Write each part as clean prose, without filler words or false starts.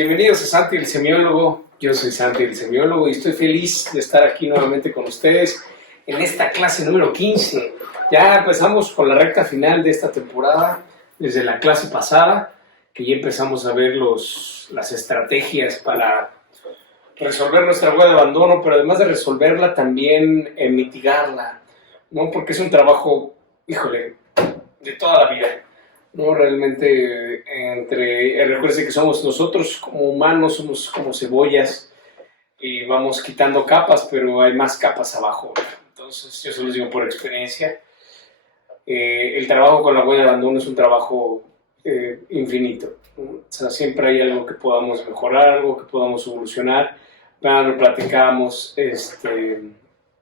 bienvenidos a Santi el Semiólogo. Yo soy Santi el Semiólogo y estoy feliz de estar aquí nuevamente con ustedes en esta clase número 15. Ya empezamos con la recta final de esta temporada, desde la clase pasada, que ya empezamos a ver las estrategias para resolver nuestra huella de abandono, pero además de resolverla, también mitigarla, ¿no? Porque es un trabajo, híjole, de toda la vida. No, realmente, recuerden que somos nosotros como humanos, somos como cebollas y vamos quitando capas, pero hay más capas abajo. Entonces, yo se los digo por experiencia. El trabajo con la huella de abandono es un trabajo infinito, ¿no? O sea, siempre hay algo que podamos mejorar, algo que podamos evolucionar. Lo platicábamos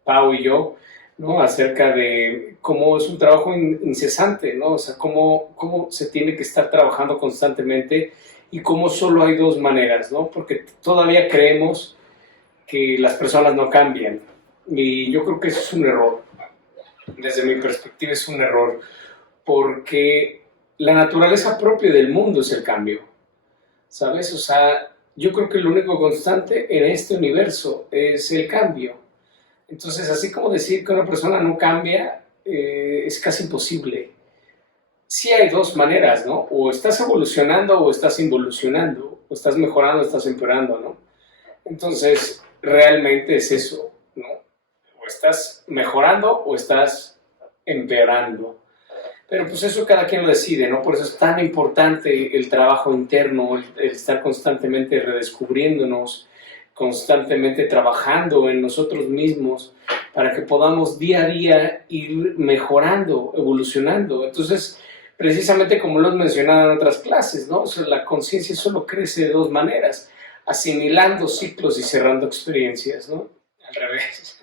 Pau y yo, ¿no? Acerca de cómo es un trabajo incesante, ¿no? O sea, cómo se tiene que estar trabajando constantemente y cómo solo hay dos maneras, ¿no? Porque todavía creemos que las personas no cambian y yo creo que eso es un error. Desde mi perspectiva es un error porque la naturaleza propia del mundo es el cambio, ¿sabes? O sea, yo creo que lo único constante en este universo es el cambio. Entonces, así como decir que una persona no cambia, es casi imposible. Sí hay dos maneras, ¿no? O estás evolucionando o estás involucionando, o estás mejorando o estás empeorando, ¿no? Entonces, realmente es eso, ¿no? O estás mejorando o estás empeorando. Pero pues eso cada quien lo decide, ¿no? Por eso es tan importante el trabajo interno, el estar constantemente redescubriéndonos, constantemente trabajando en nosotros mismos para que podamos día a día ir mejorando, evolucionando. Entonces, precisamente como lo he mencionado en otras clases, ¿no? O sea, la conciencia solo crece de dos maneras, asimilando ciclos y cerrando experiencias, ¿no? Al revés,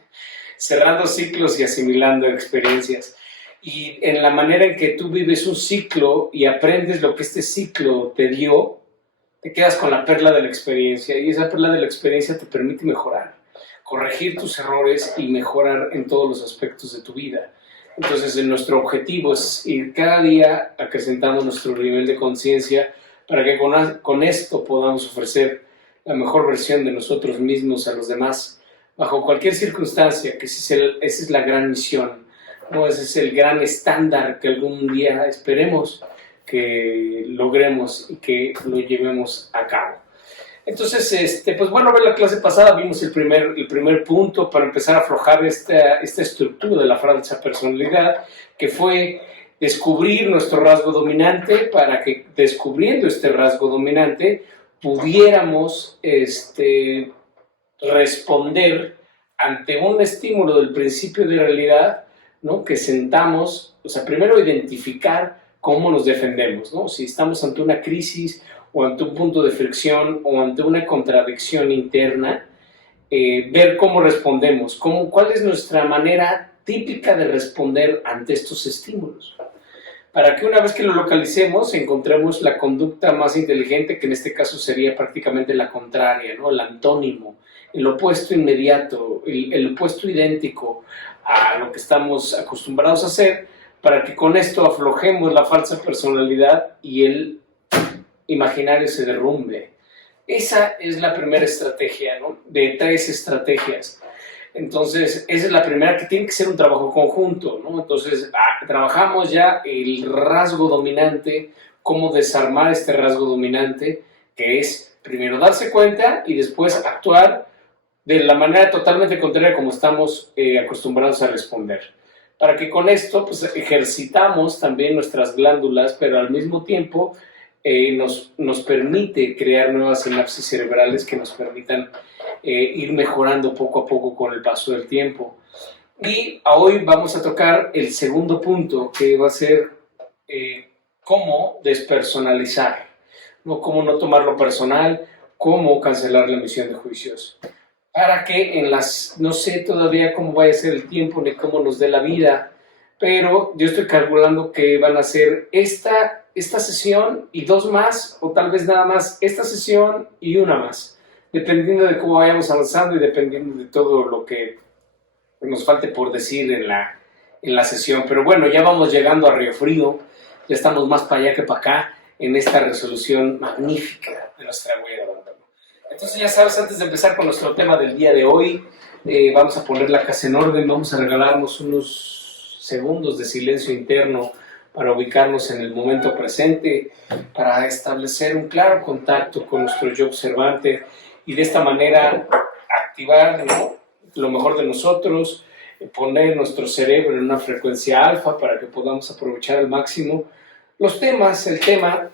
cerrando ciclos y asimilando experiencias. Y en la manera en que tú vives un ciclo y aprendes lo que este ciclo te dio, te quedas con la perla de la experiencia y esa perla de la experiencia te permite mejorar, corregir tus errores y mejorar en todos los aspectos de tu vida. Entonces, nuestro objetivo es ir cada día acrecentando nuestro nivel de conciencia para que con esto podamos ofrecer la mejor versión de nosotros mismos a los demás, bajo cualquier circunstancia, que esa es la gran misión, ¿no? Ese es el gran estándar que algún día esperemos que logremos y que lo llevemos a cabo. Entonces, pues bueno, en la clase pasada vimos el primer punto para empezar a aflojar esta estructura de la falsa personalidad, que fue descubrir nuestro rasgo dominante para que, descubriendo este rasgo dominante, pudiéramos responder ante un estímulo del principio de realidad, ¿no? Que sentamos, o sea, primero identificar cómo nos defendemos, ¿no? Si estamos ante una crisis o ante un punto de fricción o ante una contradicción interna, ver cómo respondemos, cuál es nuestra manera típica de responder ante estos estímulos. Para que una vez que lo localicemos, encontremos la conducta más inteligente, que en este caso sería prácticamente la contraria, ¿no? El antónimo, el opuesto inmediato, el opuesto idéntico a lo que estamos acostumbrados a hacer, para que con esto aflojemos la falsa personalidad y el imaginario se derrumbe. Esa es la primera estrategia, ¿no? De 3 estrategias. Entonces, esa es la primera, que tiene que ser un trabajo conjunto, ¿no? Entonces, trabajamos ya el rasgo dominante, cómo desarmar este rasgo dominante, que es primero darse cuenta y después actuar de la manera totalmente contraria como estamos acostumbrados a responder. Para que con esto pues, ejercitamos también nuestras glándulas, pero al mismo tiempo nos permite crear nuevas sinapsis cerebrales que nos permitan ir mejorando poco a poco con el paso del tiempo. Y hoy vamos a tocar el segundo punto, que va a ser cómo despersonalizar, ¿no? Cómo no tomarlo personal, cómo cancelar la emisión de juicios. Para que no sé todavía cómo vaya a ser el tiempo ni cómo nos dé la vida, pero yo estoy calculando que van a ser esta sesión y 2 más, o tal vez nada más esta sesión y una más, dependiendo de cómo vayamos avanzando y dependiendo de todo lo que nos falte por decir en la sesión. Pero bueno, ya vamos llegando a Río Frío, ya estamos más para allá que para acá, en esta resolución magnífica de nuestra huella de abandono. Entonces ya sabes, antes de empezar con nuestro tema del día de hoy, vamos a poner la casa en orden, vamos a regalarnos unos segundos de silencio interno para ubicarnos en el momento presente, para establecer un claro contacto con nuestro yo observante y de esta manera activar, ¿no?, lo mejor de nosotros, poner nuestro cerebro en una frecuencia alfa para que podamos aprovechar al máximo los temas, el tema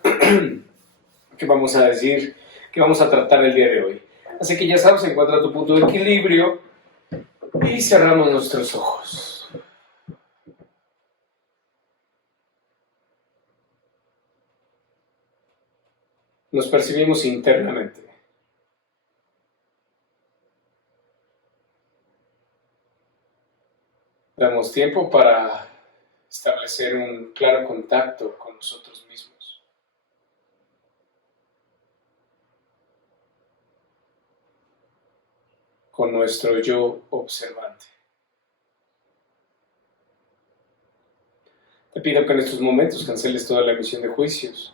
que vamos a decir, que vamos a tratar el día de hoy. Así que ya sabes, encuentra tu punto de equilibrio y cerramos nuestros ojos. Nos percibimos internamente. Damos tiempo para establecer un claro contacto con nosotros mismos. Con nuestro yo observante. Te pido que en estos momentos canceles toda la emisión de juicios,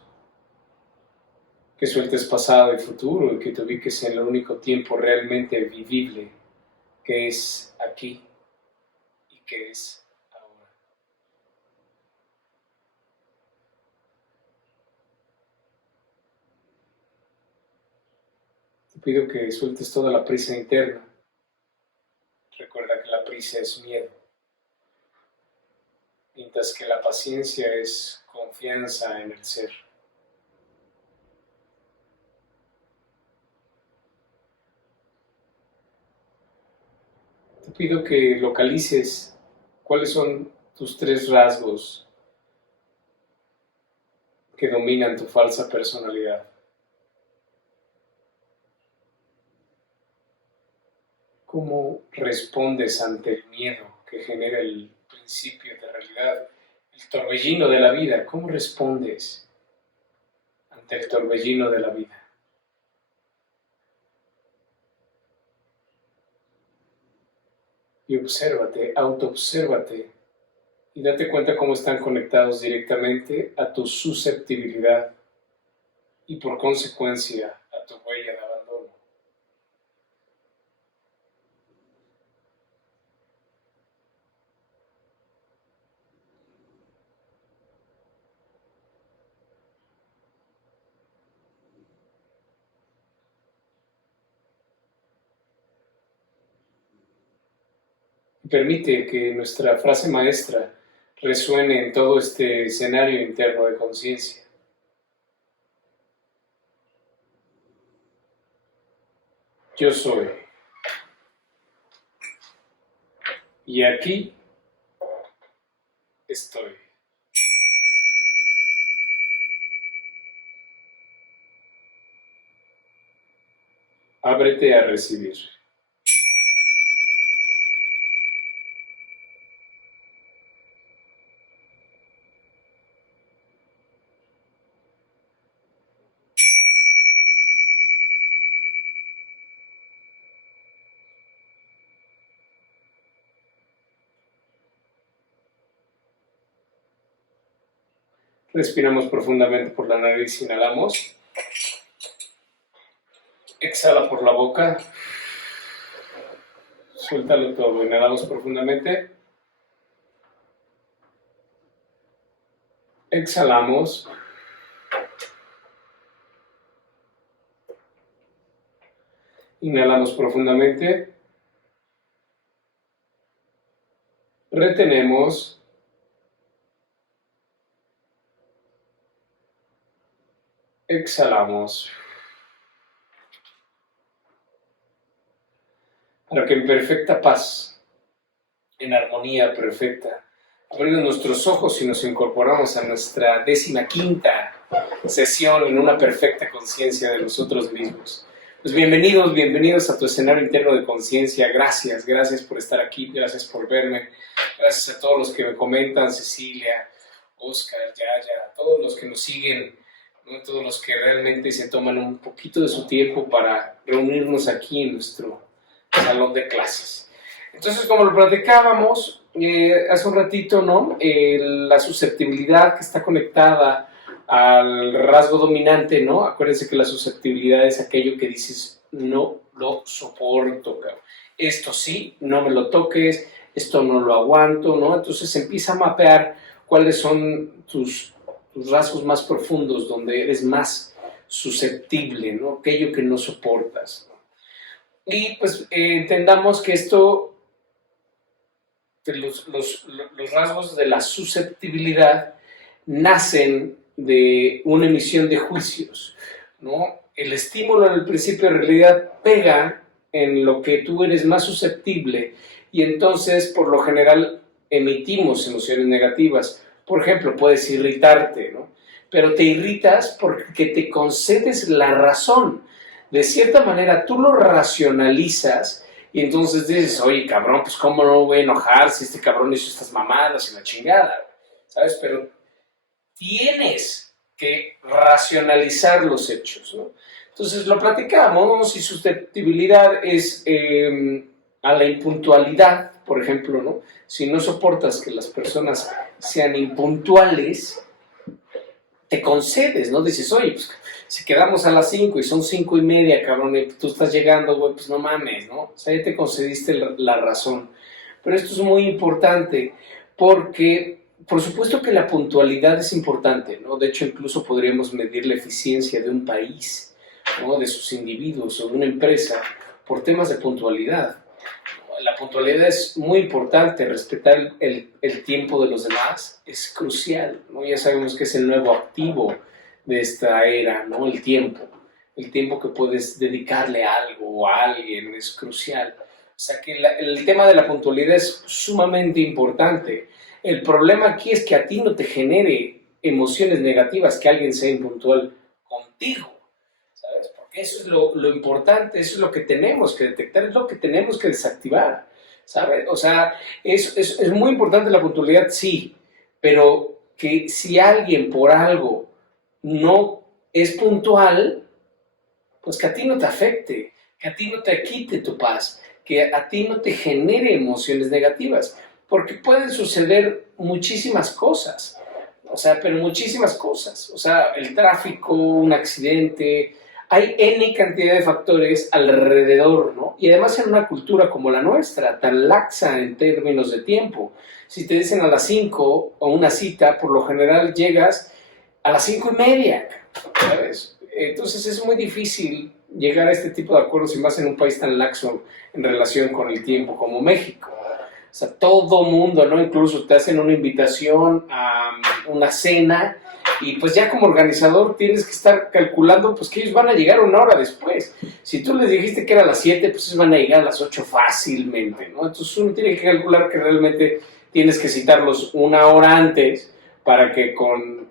que sueltes pasado y futuro y que te ubiques en el único tiempo realmente vivible, que es aquí y que es ahora. Te pido que sueltes toda la prisa interna. Recuerda que la prisa es miedo, mientras que la paciencia es confianza en el ser. Te pido que localices cuáles son tus 3 rasgos que dominan tu falsa personalidad. ¿Cómo respondes ante el miedo que genera el principio de realidad, el torbellino de la vida? ¿Cómo respondes ante el torbellino de la vida? Y obsérvate, autoobsérvate y date cuenta cómo están conectados directamente a tu susceptibilidad y por consecuencia a tu huella de abandono. Permite que nuestra frase maestra resuene en todo este escenario interno de conciencia. Yo soy. Y aquí estoy. Ábrete a recibir. Respiramos profundamente por la nariz, inhalamos. Exhala por la boca. Suéltalo todo. Inhalamos profundamente. Exhalamos. Inhalamos profundamente. Retenemos. Exhalamos. Para que en perfecta paz, en armonía perfecta, abriendo nuestros ojos y nos incorporamos a nuestra 15ª sesión en una perfecta conciencia de nosotros mismos. Pues bienvenidos a tu escenario interno de conciencia. Gracias por estar aquí, gracias por verme, gracias a todos los que me comentan, Cecilia, Oscar, Yaya, a todos los que nos siguen, ¿no? Todos los que realmente se toman un poquito de su tiempo para reunirnos aquí en nuestro salón de clases. Entonces, como lo platicábamos hace un ratito, ¿no? La susceptibilidad que está conectada al rasgo dominante, ¿no? Acuérdense que la susceptibilidad es aquello que dices, no lo soporto, cabrón. Esto sí, no me lo toques, esto no lo aguanto, ¿no? Entonces empieza a mapear cuáles son tus rasgos más profundos, donde eres más susceptible, ¿no? Aquello que no soportas, ¿no? Y pues entendamos que esto, los rasgos de la susceptibilidad nacen de una emisión de juicios, ¿no? El estímulo en el principio de realidad pega en lo que tú eres más susceptible y entonces por lo general emitimos emociones negativas. Por ejemplo, puedes irritarte, ¿no? Pero te irritas porque te concedes la razón. De cierta manera tú lo racionalizas y entonces dices, oye, cabrón, pues cómo no voy a enojar si este cabrón hizo estas mamadas y la chingada, ¿sabes? Pero tienes que racionalizar los hechos, ¿no? Entonces lo platicamos y susceptibilidad es a la impuntualidad, por ejemplo, ¿no? Si no soportas que las personas sean impuntuales, te concedes, ¿no? Dices, oye, pues si quedamos a las 5 y son 5:30, cabrón, y tú estás llegando, güey, pues no mames, ¿no? O sea, ya te concediste la razón. Pero esto es muy importante porque, por supuesto que la puntualidad es importante, ¿no? De hecho, incluso podríamos medir la eficiencia de un país, ¿no? De sus individuos o de una empresa por temas de puntualidad. La puntualidad es muy importante, respetar el tiempo de los demás es crucial, ¿no? Ya sabemos que es el nuevo activo de esta era, ¿no? El tiempo que puedes dedicarle a algo o a alguien es crucial. O sea que el tema de la puntualidad es sumamente importante. El problema aquí es que a ti no te genere emociones negativas que alguien sea impuntual contigo, ¿sabes? Porque eso es lo importante, eso es lo que tenemos que detectar, es lo que tenemos que desactivar, ¿sabes? O sea, es muy importante la puntualidad, sí, pero que si alguien por algo no es puntual, pues que a ti no te afecte, que a ti no te quite tu paz, que a ti no te genere emociones negativas, porque pueden suceder muchísimas cosas, o sea, pero muchísimas cosas, o sea, el tráfico, un accidente, hay N cantidad de factores alrededor, ¿no? Y además en una cultura como la nuestra, tan laxa en términos de tiempo, si te dicen a las 5 o una cita, por lo general llegas a las 5:30, ¿sabes? Entonces es muy difícil llegar a este tipo de acuerdos y más en un país tan laxo en relación con el tiempo como México. O sea, todo mundo, ¿no? Incluso te hacen una invitación a una cena y pues ya como organizador tienes que estar calculando pues que ellos van a llegar una hora después. Si tú les dijiste que era a las 7, pues ellos van a llegar a las 8 fácilmente, ¿no? Entonces uno tiene que calcular que realmente tienes que citarlos una hora antes para que con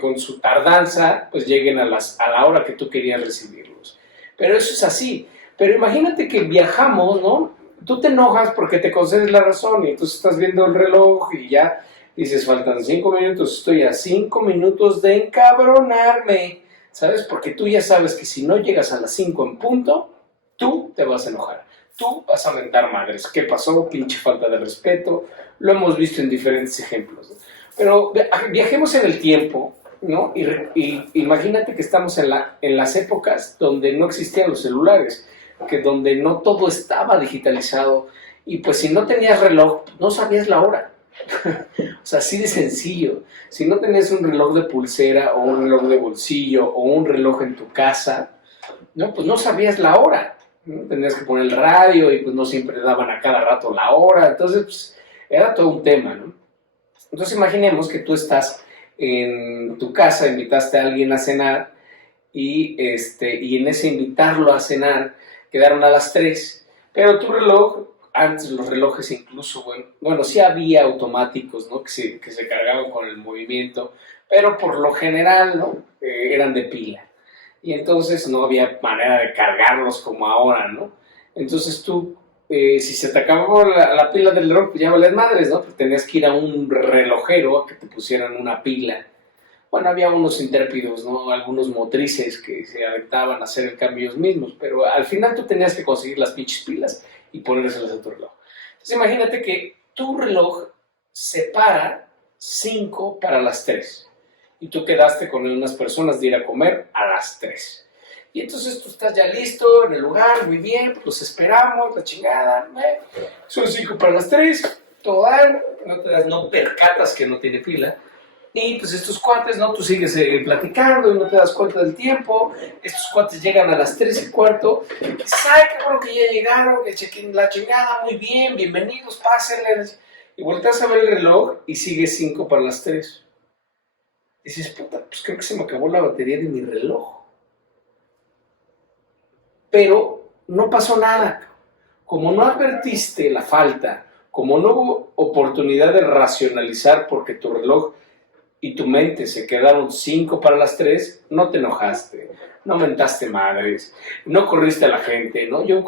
con su tardanza, pues lleguen a la hora que tú querías recibirlos. Pero eso es así. Pero imagínate que viajamos, ¿no? Tú te enojas porque te concedes la razón y entonces estás viendo el reloj y ya dices, faltan 5 minutos, estoy a 5 minutos de encabronarme, ¿sabes? Porque tú ya sabes que si no llegas a las 5 en punto, tú te vas a enojar. Tú vas a mentar madres. ¿Qué pasó? Pinche falta de respeto. Lo hemos visto en diferentes ejemplos, ¿no? Pero viajemos en el tiempo, ¿no? Y imagínate que estamos en las épocas donde no existían los celulares, que donde no todo estaba digitalizado, y pues si no tenías reloj, no sabías la hora. O sea, así de sencillo. Si no tenías un reloj de pulsera o un reloj de bolsillo o un reloj en tu casa, ¿no? Pues no sabías la hora, ¿no? Tenías que poner el radio y pues no siempre daban a cada rato la hora, entonces pues, era todo un tema, ¿no? Entonces imaginemos que tú estás en tu casa, invitaste a alguien a cenar y en ese invitarlo a cenar quedaron a las 3, pero tu reloj, antes los relojes incluso, bueno, sí había automáticos, ¿no? que se cargaban con el movimiento, pero por lo general, ¿no? Eran de pila. Y entonces no había manera de cargarlos como ahora, ¿no? Entonces tú si se te acabó la pila del reloj, pues ya valías madres, ¿no? Pues tenías que ir a un relojero a que te pusieran una pila. Bueno, había unos intrépidos, ¿no? Algunos motrices que se aventaban a hacer el cambio ellos mismos, pero al final tú tenías que conseguir las pinches pilas y ponérselas a tu reloj. Entonces imagínate que tu reloj se para 5 para las 3. Y tú quedaste con unas personas de ir a comer a las 3. Y entonces tú estás ya listo en el lugar, muy bien, pues esperamos, la chingada, son 5 para las 3, todo dar, no percatas que no tiene fila. Y pues estos cuates, ¿no? Tú sigues platicando y no te das cuenta del tiempo. Estos cuates llegan a las 3:15. ¿Sabes, cabrón, que ya llegaron? Que chequen la chingada, muy bien, bienvenidos, pásenle. Y volteas a ver el reloj y sigue 5 para las 3. Dices, puta, pues creo que se me acabó la batería de mi reloj. Pero no pasó nada. Como no advertiste la falta, como no hubo oportunidad de racionalizar porque tu reloj y tu mente se quedaron 5 para las 3, no te enojaste, no mentaste madres, no corriste a la gente, ¿no? Yo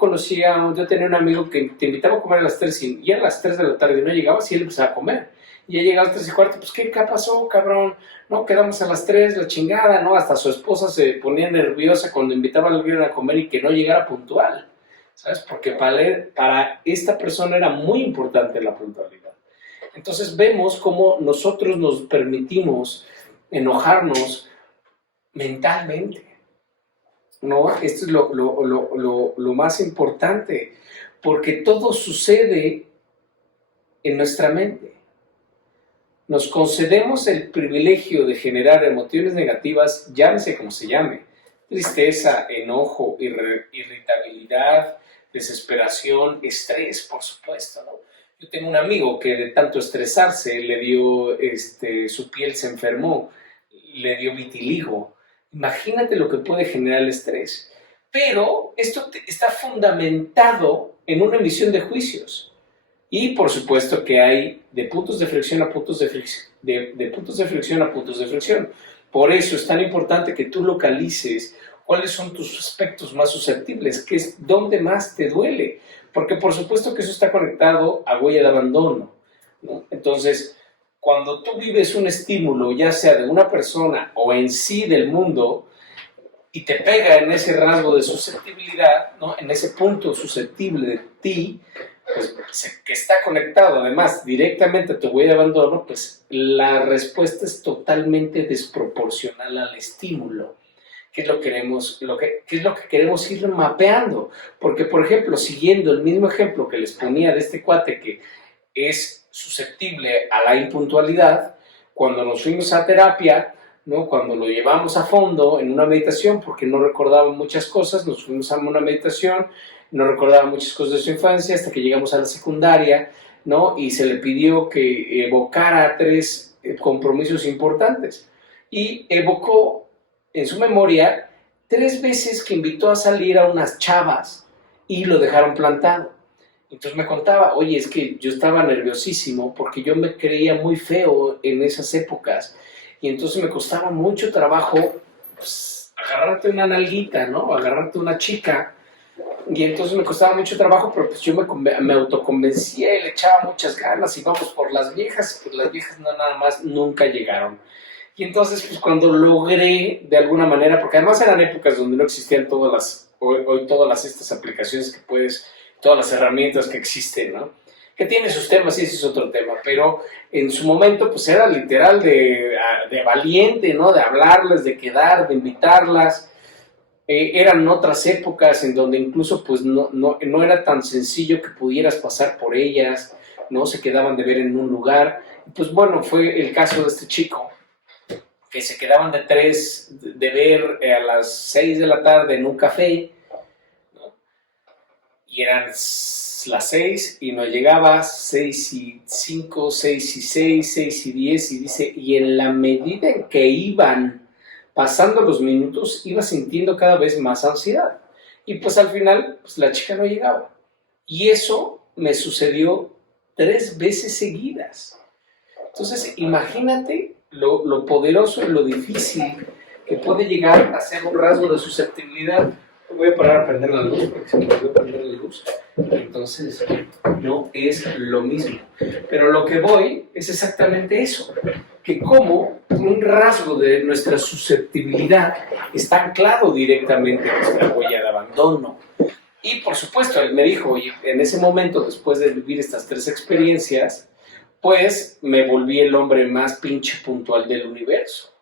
tenía un amigo que te invitaba a comer a las 3 y a las 3 de la tarde no llegabas y él empezaba a comer. Y ya llegaba a las 3:15, pues ¿qué pasó, cabrón? No, quedamos a las 3, la chingada, ¿no? Hasta su esposa se ponía nerviosa cuando invitaba a alguien a comer y que no llegara puntual, ¿sabes? Porque para esta persona era muy importante la puntualidad. Entonces vemos cómo nosotros nos permitimos enojarnos mentalmente, ¿no? Esto es lo más importante, porque todo sucede en nuestra mente. Nos concedemos el privilegio de generar emociones negativas, llámese como se llame, tristeza, enojo, irritabilidad, desesperación, estrés, por supuesto, ¿no? Yo tengo un amigo que de tanto estresarse le dio, su piel se enfermó, le dio vitiligo. Imagínate lo que puede generar el estrés. Pero esto está fundamentado en una emisión de juicios. Y por supuesto que hay de puntos de fricción a puntos de fricción, de puntos de fricción a puntos de fricción. Por eso es tan importante que tú localices cuáles son tus aspectos más susceptibles, qué es dónde más te duele. Porque por supuesto que eso está conectado a huella de abandono, ¿no? Entonces, cuando tú vives un estímulo, ya sea de una persona o en sí del mundo, y te pega en ese rasgo de susceptibilidad, ¿no? En ese punto susceptible de ti, pues, que está conectado además directamente a tu huella de abandono, pues la respuesta es totalmente desproporcional al estímulo. ¿Qué es lo que queremos ir mapeando? Porque, por ejemplo, siguiendo el mismo ejemplo que les ponía de este cuate que es susceptible a la impuntualidad, cuando nos fuimos a terapia, ¿no? Cuando lo llevamos a fondo en una meditación, porque no recordaba muchas cosas, nos fuimos a una meditación, no recordaba muchas cosas de su infancia, hasta que llegamos a la secundaria, ¿no? Y se le pidió que evocara 3 compromisos importantes. Y evocó en su memoria 3 veces que invitó a salir a unas chavas y lo dejaron plantado. Entonces me contaba, oye, es que yo estaba nerviosísimo porque yo me creía muy feo en esas épocas y entonces me costaba mucho trabajo, pues, agarrarte una nalguita, ¿no? Agarrarte una chica, y entonces me costaba mucho trabajo, pero pues yo me autoconvencía y le echaba muchas ganas y vamos por las viejas, pues las viejas no, nada más nunca llegaron. Y entonces, pues cuando logré, de alguna manera, porque además eran épocas donde no existían hoy todas estas aplicaciones que puedes, todas las herramientas que existen, ¿no? Que tiene sus temas y ese es otro tema, pero en su momento, pues era literal de valiente, ¿no? De hablarles, de quedar, de invitarlas. Eran otras épocas en donde incluso, pues, no era tan sencillo que pudieras pasar por ellas, ¿no? Se quedaban de ver en un lugar. Pues bueno, fue el caso de este chico, que se quedaban de ver a las 6 de la tarde en un café, ¿no? Y eran las 6 y no llegaba, 6:05, 6:06, 6:10, y dice, y en la medida en que iban pasando los minutos, iba sintiendo cada vez más ansiedad. Y pues al final, pues la chica no llegaba. Y eso me sucedió 3 veces seguidas. Entonces, imagínate lo poderoso y lo difícil que puede llegar a ser un rasgo de susceptibilidad. Voy a parar a prender la luz porque se me olvidó prender la luz. Entonces, no es lo mismo. Pero lo que voy es exactamente eso. Que como un rasgo de nuestra susceptibilidad está anclado directamente en nuestra huella de abandono. Y por supuesto, él me dijo, oye, en ese momento, después de vivir estas 3 experiencias, pues me volví el hombre más pinche puntual del universo,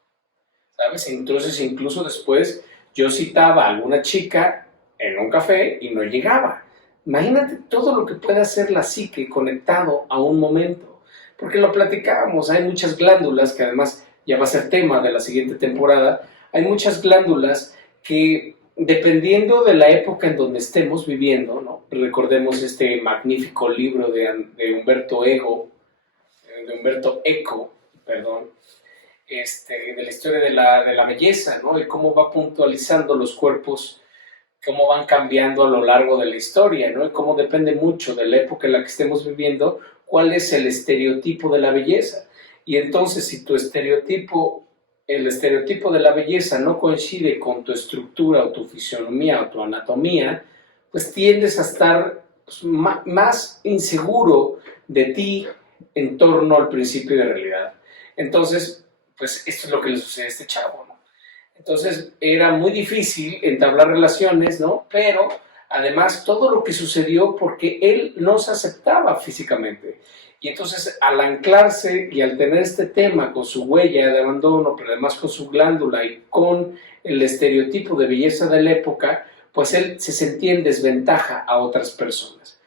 ¿sabes? Entonces, incluso después yo citaba a alguna chica en un café y no llegaba. Imagínate todo lo que puede hacer la psique conectado a un momento, porque lo platicábamos, hay muchas glándulas, que además ya va a ser tema de la siguiente temporada, hay muchas glándulas que dependiendo de la época en donde estemos viviendo, ¿no? Recordemos este magnífico libro de Humberto Eco, perdón, de la historia de la belleza, ¿no? Y cómo va puntualizando los cuerpos, cómo van cambiando a lo largo de la historia, ¿no? Y cómo depende mucho de la época en la que estemos viviendo, cuál es el estereotipo de la belleza. Y entonces, si el estereotipo de la belleza no coincide con tu estructura o tu fisionomía o tu anatomía, pues tiendes a estar pues, más inseguro de ti en torno al principio de realidad. Entonces, pues esto es lo que le sucede a este chavo, ¿no? Entonces era muy difícil entablar relaciones, ¿no? Pero además todo lo que sucedió porque él no se aceptaba físicamente. Y entonces al anclarse y al tener este tema con su huella de abandono, pero además con su glándula y con el estereotipo de belleza de la época, pues él se sentía en desventaja a otras personas.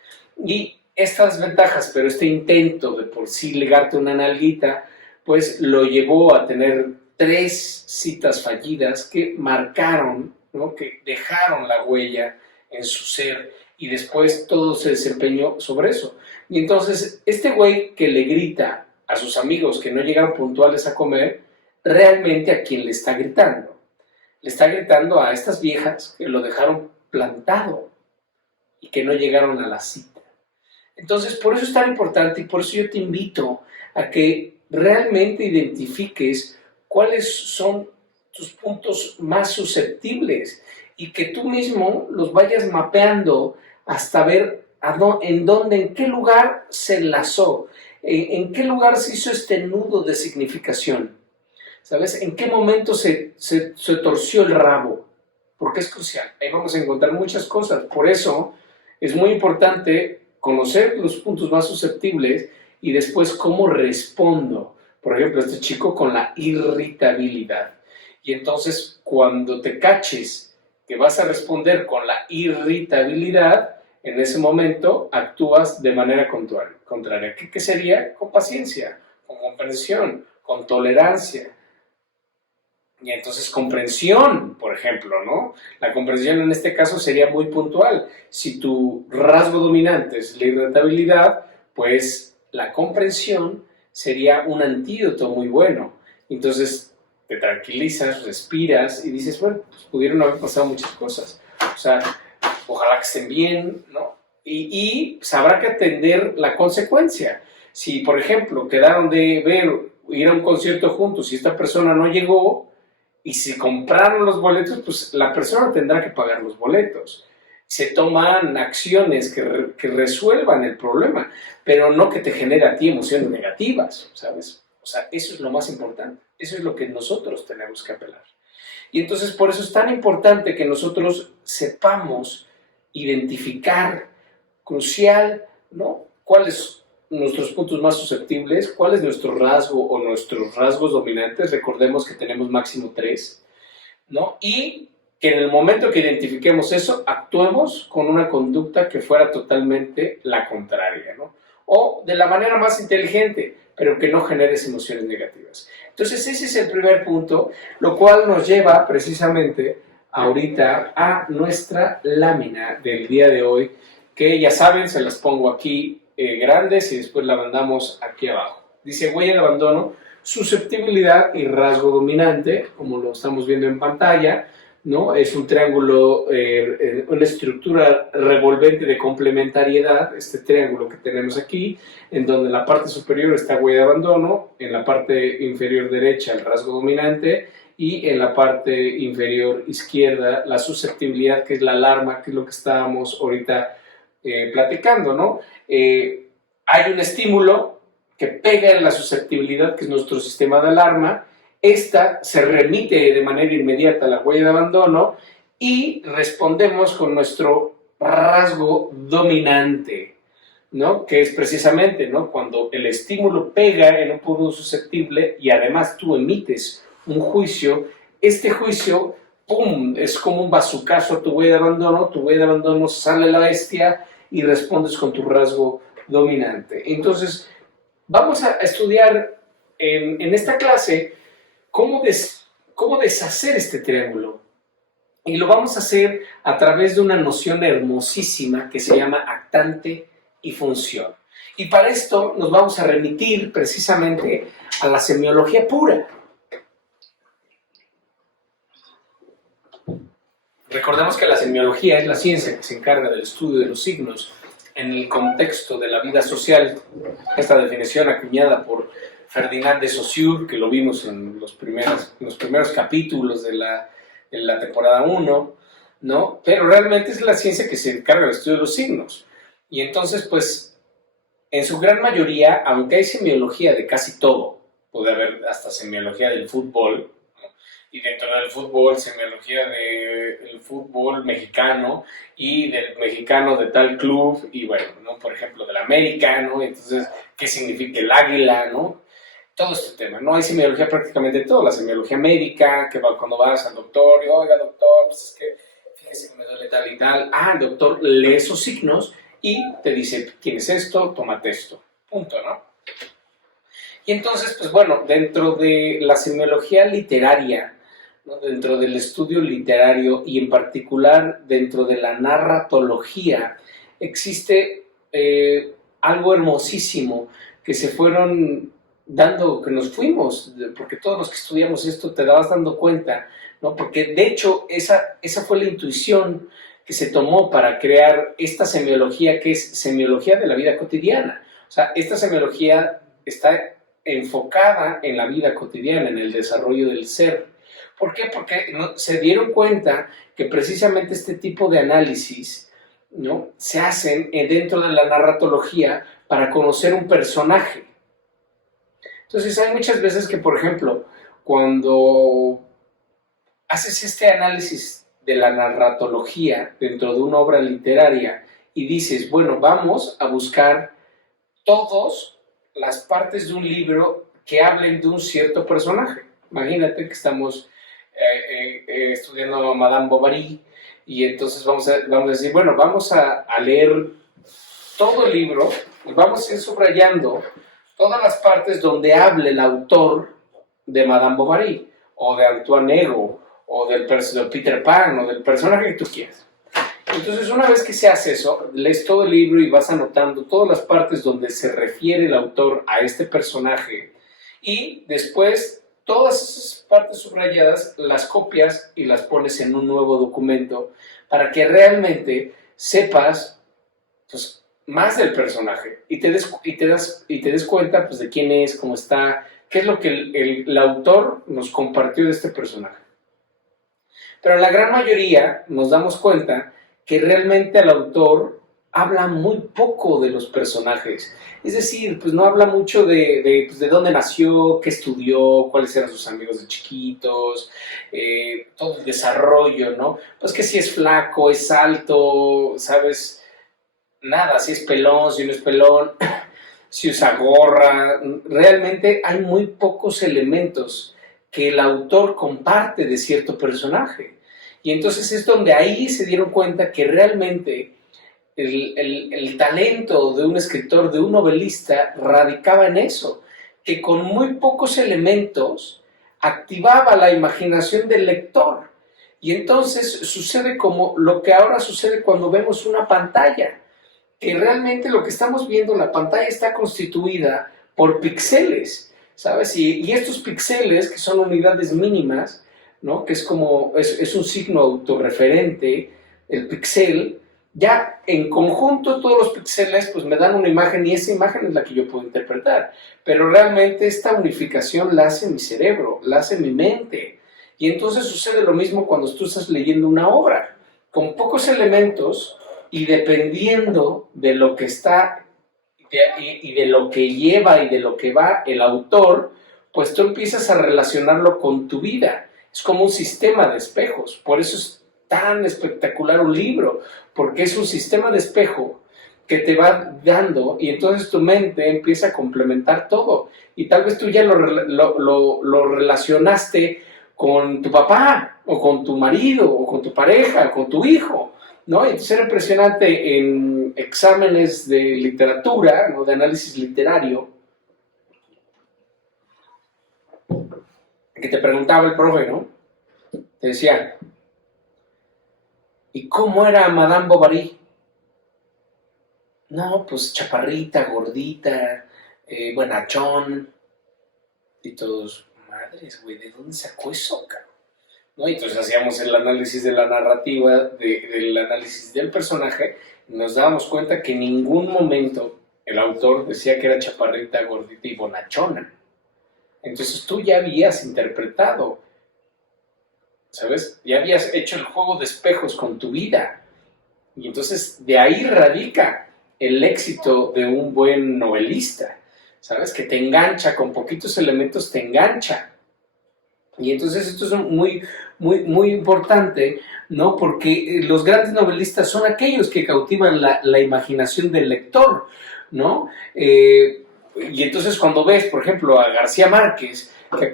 Y estas ventajas, pero este intento de por sí ligarte una nalguita, pues lo llevó a tener 3 citas fallidas que marcaron, ¿no? Que dejaron la huella en su ser y después todo se desempeñó sobre eso. Y entonces este güey que le grita a sus amigos que no llegaron puntuales a comer, realmente a quién le está gritando. Le está gritando a estas viejas que lo dejaron plantado y que no llegaron a la cita. Entonces, por eso es tan importante y por eso yo te invito a que realmente identifiques cuáles son tus puntos más susceptibles y que tú mismo los vayas mapeando hasta ver en qué lugar se enlazó, en qué lugar se hizo este nudo de significación, ¿sabes? En qué momento se torció el rabo, porque es crucial. Ahí vamos a encontrar muchas cosas. Por eso es muy importante conocer los puntos más susceptibles y después cómo respondo. Por ejemplo, este chico con la irritabilidad. Y entonces, cuando te caches que vas a responder con la irritabilidad, en ese momento actúas de manera contraria. ¿Qué sería? Con paciencia, con comprensión, con tolerancia. Y entonces comprensión, por ejemplo, ¿no? La comprensión en este caso sería muy puntual. Si tu rasgo dominante es la irritabilidad, pues la comprensión sería un antídoto muy bueno. Entonces te tranquilizas, respiras y dices, bueno, pues pudieron haber pasado muchas cosas. O sea, ojalá que estén bien, ¿no? Y pues habrá que atender la consecuencia. Si, por ejemplo, quedaron de ir a un concierto juntos y esta persona no llegó, y si compraron los boletos, pues la persona tendrá que pagar los boletos. Se toman acciones que resuelvan el problema, pero no que te genere a ti emociones negativas, ¿sabes? O sea, eso es lo más importante. Eso es lo que nosotros tenemos que apelar. Y entonces por eso es tan importante que nosotros sepamos identificar, crucial, ¿no? ¿Cuáles nuestros puntos más susceptibles? ¿Cuál es nuestro rasgo o nuestros rasgos dominantes? Recordemos que tenemos máximo 3, ¿no? Y que en el momento que identifiquemos eso, actuemos con una conducta que fuera totalmente la contraria, ¿no? O de la manera más inteligente, pero que no genere emociones negativas. Entonces ese es el primer punto, lo cual nos lleva precisamente ahorita a nuestra lámina del día de hoy, que ya saben, se las pongo aquí grandes y después la mandamos aquí abajo. Dice huella de abandono, susceptibilidad y rasgo dominante, como lo estamos viendo en pantalla, ¿no? Es un triángulo, una estructura revolvente de complementariedad, este triángulo que tenemos aquí, en donde en la parte superior está huella de abandono, en la parte inferior derecha el rasgo dominante y en la parte inferior izquierda la susceptibilidad, que es la alarma, que es lo que estábamos ahorita platicando, ¿no? Hay un estímulo que pega en la susceptibilidad, que es nuestro sistema de alarma. Esta se remite de manera inmediata a la huella de abandono y respondemos con nuestro rasgo dominante, ¿no? Que es precisamente, ¿no? Cuando el estímulo pega en un punto susceptible y además tú emites un juicio, este juicio, ¡pum!, es como un bazucazo a tu huella de abandono sale la bestia y respondes con tu rasgo dominante. Entonces, vamos a estudiar en esta clase cómo deshacer este triángulo. Y lo vamos a hacer a través de una noción hermosísima que se llama actante y función. Y para esto nos vamos a remitir precisamente a la semiología pura. Recordemos que la semiología es la ciencia que se encarga del estudio de los signos en el contexto de la vida social. Esta definición acuñada por Ferdinand de Saussure, que lo vimos en los primeros capítulos de la temporada 1, ¿no? Pero realmente es la ciencia que se encarga del estudio de los signos. Y entonces, pues, en su gran mayoría, aunque hay semiología de casi todo, puede haber hasta semiología del fútbol, ¿no? Y dentro del fútbol, semiología del fútbol mexicano y del mexicano de tal club, y bueno, ¿no? Por ejemplo, del América, ¿no? Entonces, ¿qué significa el águila, no? Todo este tema, ¿no? Hay semiología prácticamente de todo, la semiología médica, que va cuando vas al doctor y, oiga, doctor, pues es que fíjese que me duele tal y tal. Ah, el doctor lee esos signos y te dice, tienes esto, tómate esto, punto, ¿no? Y entonces, pues bueno, dentro de la semiología literaria, ¿no? Dentro del estudio literario y en particular dentro de la narratología, existe algo hermosísimo que se fueron dando, que nos fuimos, porque todos los que estudiamos esto te dabas dando cuenta, ¿no? Porque de hecho esa fue la intuición que se tomó para crear esta semiología, que es semiología de la vida cotidiana. O sea, esta semiología está enfocada en la vida cotidiana, en el desarrollo del ser. ¿Por qué? Porque se dieron cuenta que precisamente este tipo de análisis, ¿no?, se hacen dentro de la narratología para conocer un personaje. Entonces hay muchas veces que, por ejemplo, cuando haces este análisis de la narratología dentro de una obra literaria y dices, bueno, vamos a buscar todas las partes de un libro que hablen de un cierto personaje. Imagínate que estamos estudiando a Madame Bovary y entonces vamos a decir, bueno, vamos a leer todo el libro y vamos a ir subrayando todas las partes donde hable el autor de Madame Bovary, o de Antoine Ego, o del Peter Pan, o del personaje que tú quieras. Entonces, una vez que se hace eso, lees todo el libro y vas anotando todas las partes donde se refiere el autor a este personaje, y después todas esas partes subrayadas las copias y las pones en un nuevo documento para que realmente sepas, pues, más del personaje y te des cuenta, pues, de quién es, cómo está, qué es lo que el autor nos compartió de este personaje. Pero la gran mayoría nos damos cuenta que realmente el autor habla muy poco de los personajes. Es decir, pues no habla mucho de dónde nació, qué estudió, cuáles eran sus amigos de chiquitos, todo el desarrollo, ¿no? Pues que si es flaco, es alto, ¿sabes? Nada, si es pelón, si no es pelón, si usa gorra. Realmente hay muy pocos elementos que el autor comparte de cierto personaje. Y entonces es donde ahí se dieron cuenta que realmente el talento de un escritor, de un novelista, radicaba en eso, que con muy pocos elementos activaba la imaginación del lector. Y entonces sucede como lo que ahora sucede cuando vemos una pantalla, que realmente lo que estamos viendo, la pantalla está constituida por píxeles, ¿sabes? Y estos píxeles, que son unidades mínimas, ¿no?, que es como, es un signo autorreferente, el píxel, ya en conjunto todos los píxeles pues me dan una imagen y esa imagen es la que yo puedo interpretar, pero realmente esta unificación la hace mi cerebro, la hace mi mente, y entonces sucede lo mismo cuando tú estás leyendo una obra, con pocos elementos y dependiendo de lo que está y de lo que lleva y de lo que va el autor, pues tú empiezas a relacionarlo con tu vida. Es como un sistema de espejos. Por eso es tan espectacular un libro, porque es un sistema de espejo que te va dando, y entonces tu mente empieza a complementar todo. Y tal vez tú ya lo relacionaste con tu papá, o con tu marido, o con tu pareja, o con tu hijo, ¿no? Y entonces era impresionante en exámenes de literatura, ¿no? De análisis literario, que te preguntaba el profe, ¿no? Te decía, ¿y cómo era Madame Bovary? No, pues chaparrita, gordita, buenachón, y todos, madres, ¿de dónde sacó eso, cabrón? ¿No? Y entonces hacíamos el análisis de la narrativa, del análisis del personaje, y nos dábamos cuenta que en ningún momento el autor decía que era chaparrita, gordita y bonachona. Entonces tú ya habías interpretado, ¿sabes? Ya habías hecho el juego de espejos con tu vida. Y entonces de ahí radica el éxito de un buen novelista, ¿sabes? Que te engancha, con poquitos elementos te engancha. Y entonces esto es muy importante, ¿no? Porque los grandes novelistas son aquellos que cautivan la imaginación del lector, ¿no? Y entonces cuando ves, por ejemplo, a García Márquez, que ha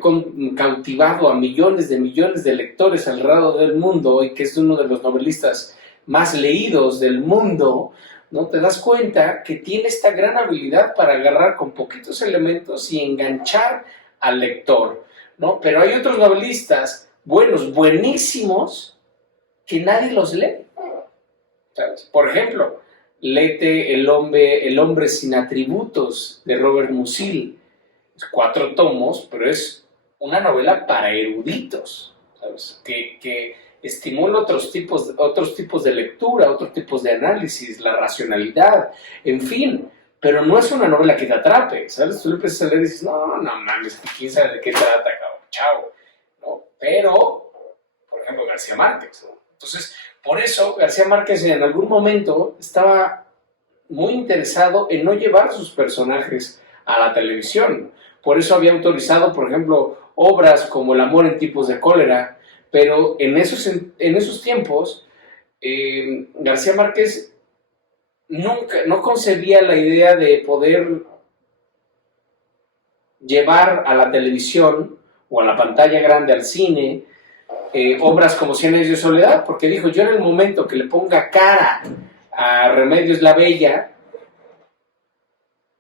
cautivado a millones de lectores alrededor del mundo y que es uno de los novelistas más leídos del mundo, ¿no? Te das cuenta que tiene esta gran habilidad para agarrar con poquitos elementos y enganchar al lector, ¿no? Pero hay otros novelistas buenos, buenísimos, que nadie los lee, ¿sabes? Por ejemplo, léete El hombre sin atributos, de Robert Musil. 4 tomos, pero es una novela para eruditos, ¿sabes? Que estimula otros tipos de lectura, otros tipos de análisis, la racionalidad, en fin, pero no es una novela que te atrape, ¿sabes? Tú le empiezas a leer y dices, no mames, quién sabe de qué trata, cabrón, chao, ¿no? Pero, por ejemplo, García Márquez, ¿no? Entonces, por eso García Márquez en algún momento estaba muy interesado en no llevar sus personajes a la televisión. Por eso había autorizado, por ejemplo, obras como El amor en tiempos de cólera, pero en esos tiempos García Márquez no concebía la idea de poder llevar a la televisión o a la pantalla grande, al cine, obras como Cien años de soledad, porque dijo, yo en el momento que le ponga cara a Remedios la Bella,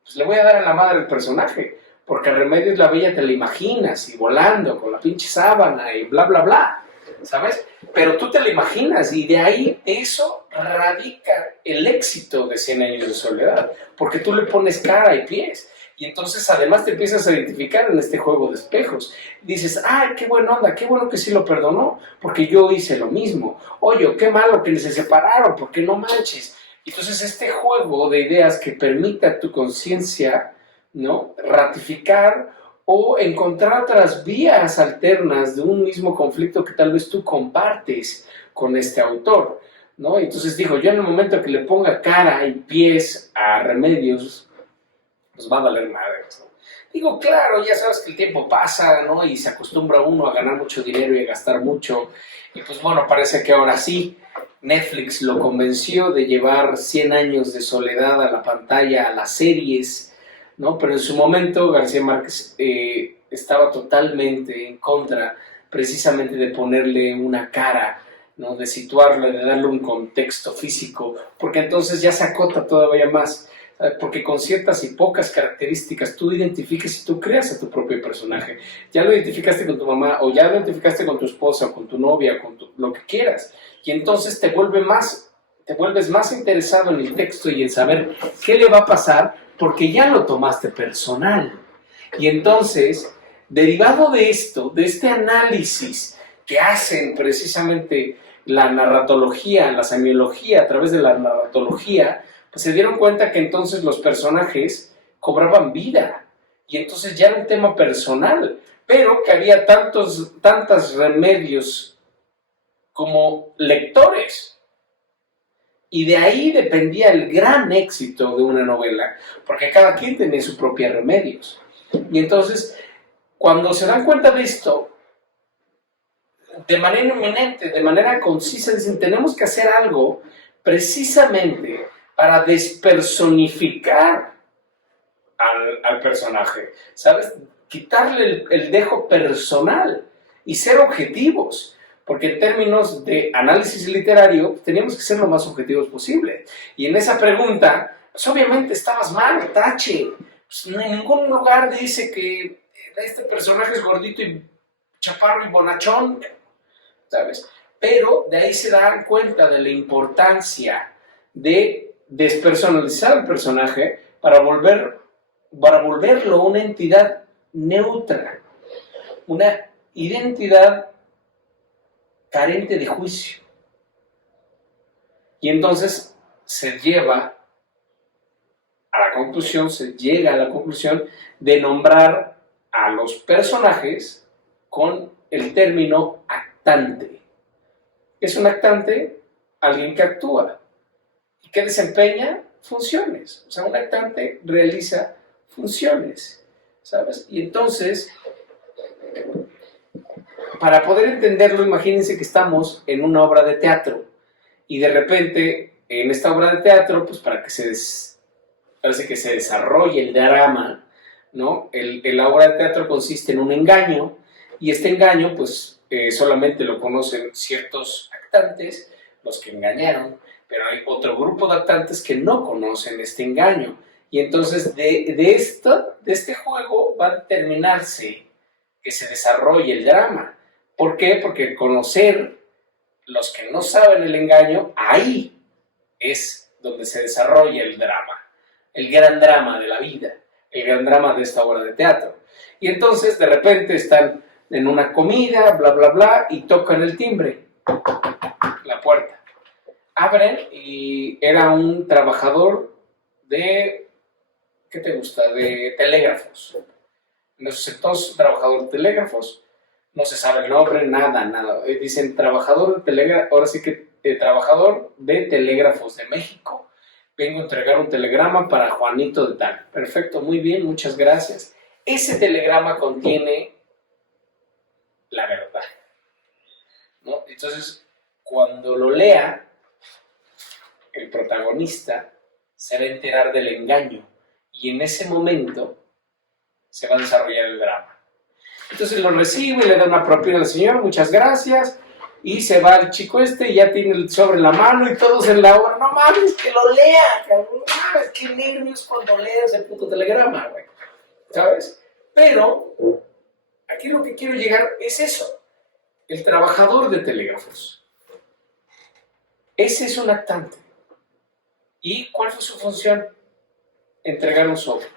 pues le voy a dar a la madre el personaje, porque a Remedios la Bella te la imaginas, y volando con la pinche sábana, y bla, bla, bla, ¿sabes? Pero tú te la imaginas, y de ahí, eso radica el éxito de Cien años de soledad, porque tú le pones cara y pies, y entonces además te empiezas a identificar en este juego de espejos. Dices, qué buena onda, qué bueno que sí lo perdonó, porque yo hice lo mismo. Oye, qué malo que se separaron, porque no manches. Entonces este juego de ideas que permita a tu conciencia, ¿no?, ratificar o encontrar otras vías alternas de un mismo conflicto que tal vez tú compartes con este autor, ¿no? Entonces dijo, yo en el momento que le ponga cara y pies a Remedios, pues va a valer madres, ¿no? Digo, claro, ya sabes que el tiempo pasa, ¿no? Y se acostumbra uno a ganar mucho dinero y a gastar mucho. Y pues bueno, parece que ahora sí, Netflix lo convenció de llevar 100 años de soledad a la pantalla, a las series, ¿no? Pero en su momento García Márquez estaba totalmente en contra, precisamente de ponerle una cara, ¿no? De situarlo, de darle un contexto físico, porque entonces ya se acota todavía más. Porque con ciertas y pocas características tú identificas y tú creas a tu propio personaje. Ya lo identificaste con tu mamá, o ya lo identificaste con tu esposa, o con tu novia, lo que quieras. Y entonces te vuelves más interesado en el texto y en saber qué le va a pasar, porque ya lo tomaste personal. Y entonces, derivado de esto, de este análisis que hacen precisamente la narratología, la semiología, a través de la narratología, pues se dieron cuenta que entonces los personajes cobraban vida, y entonces ya era un tema personal, pero que había tantos remedios como lectores, y de ahí dependía el gran éxito de una novela, porque cada quien tenía su propia Remedios. Y entonces, cuando se dan cuenta de esto, de manera inminente, de manera concisa, dicen, tenemos que hacer algo precisamente para despersonificar al personaje, ¿sabes? Quitarle el dejo personal y ser objetivos, porque en términos de análisis literario tenemos que ser lo más objetivos posible. Y en esa pregunta, pues obviamente estabas mal, tache. Pues en ningún lugar dice que este personaje es gordito y chaparro y bonachón, ¿sabes? Pero de ahí se dan cuenta de la importancia de despersonalizar el personaje para volverlo una entidad neutra, una identidad carente de juicio. Y entonces se llega a la conclusión de nombrar a los personajes con el término actante. ¿Qué es un actante? Alguien que actúa y que desempeña funciones. O sea, un actante realiza funciones, ¿sabes? Y entonces, para poder entenderlo, imagínense que estamos en una obra de teatro y de repente en esta obra de teatro, pues para que parece que se desarrolle el drama, ¿no? La obra de teatro consiste en un engaño y este engaño, pues solamente lo conocen ciertos actantes, los que engañaron, pero hay otro grupo de actantes que no conocen este engaño. Y entonces de este juego va a determinarse que se desarrolle el drama. ¿Por qué? Porque conocer los que no saben el engaño, ahí es donde se desarrolla el drama, el gran drama de la vida, el gran drama de esta obra de teatro. Y entonces de repente están en una comida, bla, bla, bla, y tocan el timbre, la puerta. Abren y era un trabajador de, ¿qué te gusta? De telégrafos. En esos sectores, trabajador de telégrafos. No se sabe el nombre, nada. Dicen trabajador de telégrafos, ahora sí que trabajador de telégrafos de México. Vengo a entregar un telegrama para Juanito de tal. Perfecto, muy bien, muchas gracias. Ese telegrama contiene la verdad, ¿no? Entonces, cuando lo lea, el protagonista se va a enterar del engaño y en ese momento se va a desarrollar el drama. Entonces lo recibe, le da una propina al señor, muchas gracias, y se va el chico y ya tiene el sobre en la mano y todos en la obra, no mames, que lo lea, cabrón, no mames, qué nervios cuando leas el puto telegrama, güey, ¿sabes? Pero aquí lo que quiero llegar es eso, el trabajador de telégrafos. Ese es un actante. ¿Y cuál fue su función? Entregar un sobre.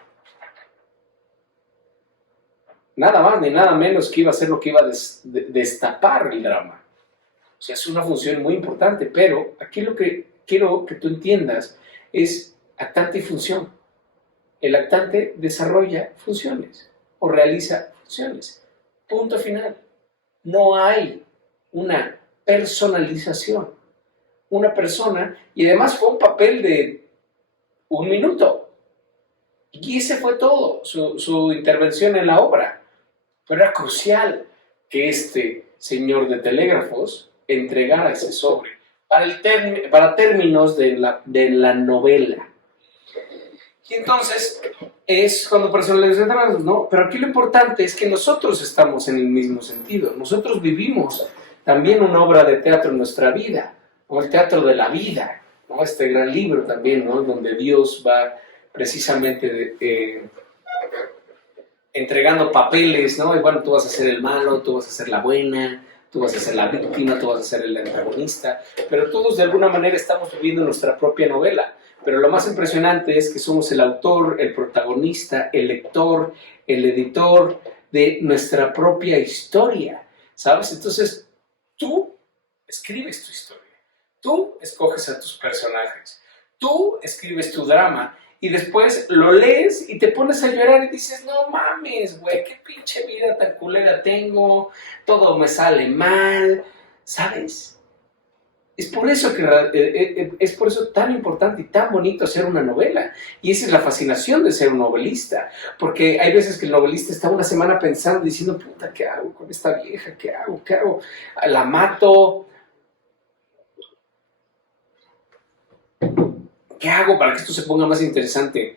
Nada más ni nada menos que iba a ser lo que iba a destapar el drama. O sea, es una función muy importante, pero aquí lo que quiero que tú entiendas es actante y función. El actante desarrolla funciones o realiza funciones. Punto final. No hay una personalización. Una persona, y además fue un papel de 1 minuto. Y ese fue todo, su intervención en la obra. Pero era crucial que este señor de telégrafos entregara ese sobre para términos de la novela. Y entonces es cuando personalizamos, ¿no? Pero aquí lo importante es que nosotros estamos en el mismo sentido. Nosotros vivimos también una obra de teatro en nuestra vida, ¿no? El teatro de la vida, ¿no? Este gran libro también, ¿no? Donde Dios va precisamente entregando papeles, ¿no? Y bueno, tú vas a ser el malo, tú vas a ser la buena, tú vas a ser la víctima, tú vas a ser el antagonista, pero todos de alguna manera estamos viviendo nuestra propia novela. Pero lo más impresionante es que somos el autor, el protagonista, el lector, el editor de nuestra propia historia, ¿sabes? Entonces, tú escribes tu historia, tú escoges a tus personajes, tú escribes tu drama y después lo lees y te pones a llorar y dices, no mames, güey, qué pinche vida tan culera tengo, todo me sale mal, ¿sabes? Es por eso tan importante y tan bonito hacer una novela. Y esa es la fascinación de ser un novelista. Porque hay veces que el novelista está una semana pensando, diciendo, puta, ¿qué hago con esta vieja? ¿Qué hago? ¿Qué hago? ¿La mato? ¿Qué hago para que esto se ponga más interesante?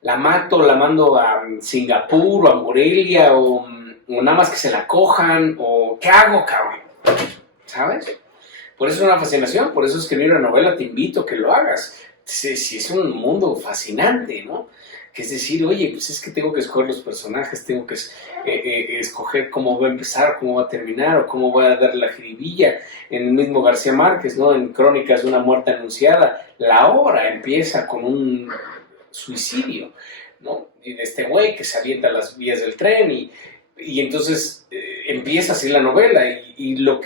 ¿La mato, la mando a Singapur o a Morelia o nada más que se la cojan? ¿O qué hago, cabrón? ¿Sabes? Por eso es una fascinación, por eso escribir una novela te invito a que lo hagas. Sí, es un mundo fascinante, ¿no? Que es decir, oye, pues es que tengo que escoger los personajes, tengo que escoger cómo va a empezar, cómo va a terminar, o cómo voy a dar la jiribilla. En el mismo García Márquez, ¿no? En Crónicas de una muerte anunciada, la obra empieza con un suicidio, ¿no? Y de este güey que se avienta a las vías del tren y entonces empieza así la novela y lo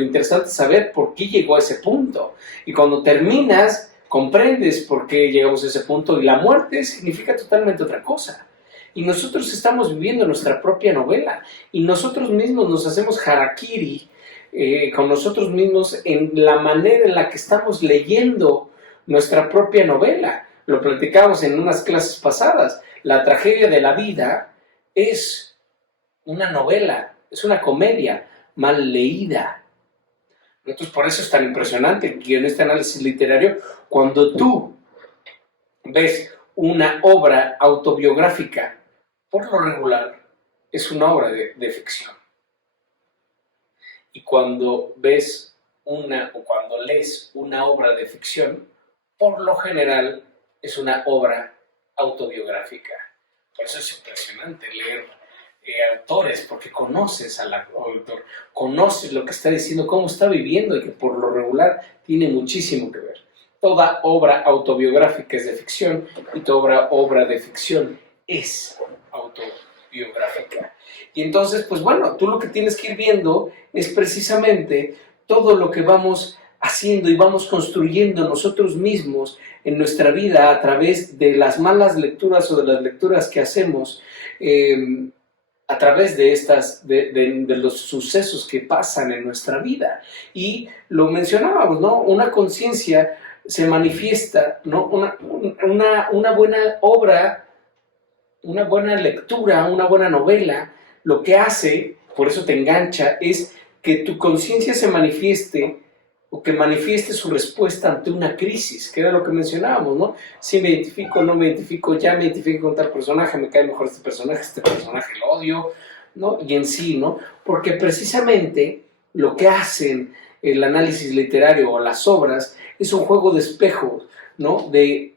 interesante es saber por qué llegó a ese punto. Y cuando terminas, comprendes por qué llegamos a ese punto y la muerte significa totalmente otra cosa. Y nosotros estamos viviendo nuestra propia novela y nosotros mismos nos hacemos harakiri con nosotros mismos en la manera en la que estamos leyendo nuestra propia novela. Lo platicamos en unas clases pasadas. La tragedia de la vida es una novela, es una comedia mal leída. Entonces, por eso es tan impresionante que en este análisis literario, cuando tú ves una obra autobiográfica, por lo regular, es una obra de ficción. Y cuando ves o cuando lees una obra de ficción, por lo general, es una obra autobiográfica. Por eso es impresionante leer autores, porque conoces al autor, conoces lo que está diciendo, cómo está viviendo, y que por lo regular tiene muchísimo que ver. Toda obra autobiográfica es de ficción y toda obra de ficción es autobiográfica. Y entonces, pues bueno, tú lo que tienes que ir viendo es precisamente todo lo que vamos haciendo y vamos construyendo nosotros mismos en nuestra vida a través de las malas lecturas o de las lecturas que hacemos, a través de los sucesos que pasan en nuestra vida. Y lo mencionábamos, ¿no? Una conciencia se manifiesta, ¿no? Una buena obra, una buena lectura, una buena novela, lo que hace, por eso te engancha, es que tu conciencia se manifieste o que manifieste su respuesta ante una crisis, que era lo que mencionábamos, ¿no? Si me identifico, no me identifico, ya me identifico con tal personaje, me cae mejor este personaje lo odio, ¿no? Y en sí, ¿no? Porque precisamente lo que hacen el análisis literario o las obras es un juego de espejos, ¿no? Que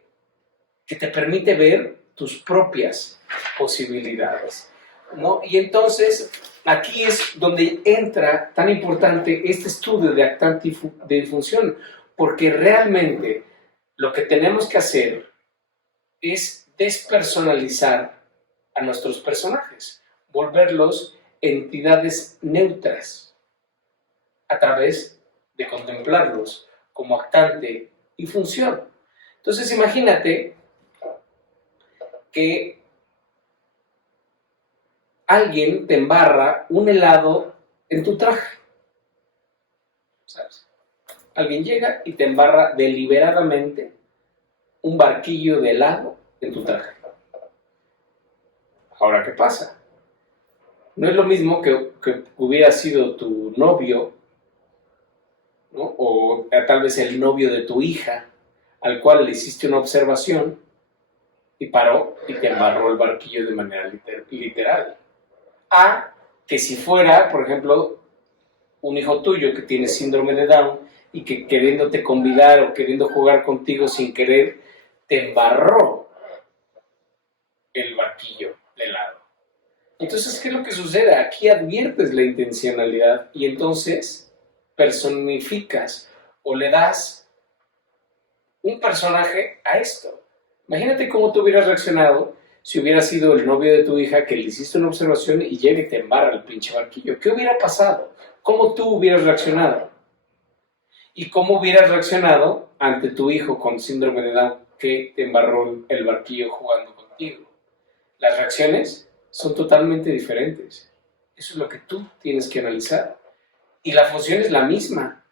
te permite ver tus propias posibilidades, ¿no? Y entonces aquí es donde entra tan importante este estudio de actante de difusión, porque realmente lo que tenemos que hacer es despersonalizar a nuestros personajes, volverlos entidades neutras a través de contemplarlos como actante y función. Entonces imagínate que alguien te embarra un helado en tu traje, ¿sabes? Alguien llega y te embarra deliberadamente un barquillo de helado en tu traje. Ahora, ¿qué pasa? No es lo mismo que hubiera sido tu novio, ¿no? O tal vez el novio de tu hija, al cual le hiciste una observación y paró y te embarró el barquillo de manera literal. A que si fuera, por ejemplo, un hijo tuyo que tiene síndrome de Down y que queriéndote convidar o queriendo jugar contigo sin querer, te embarró el barquillo de helado. Entonces, ¿qué es lo que sucede? Aquí adviertes la intencionalidad y entonces personificas o le das un personaje a esto. Imagínate cómo tú hubieras reaccionado si hubiera sido el novio de tu hija que le hiciste una observación y llega y te embarra el pinche barquillo. ¿Qué hubiera pasado? ¿Cómo tú hubieras reaccionado? ¿Y cómo hubieras reaccionado ante tu hijo con síndrome de Down que te embarró el barquillo jugando contigo? Las reacciones son totalmente diferentes. Eso es lo que tú tienes que analizar. Y la función es la misma.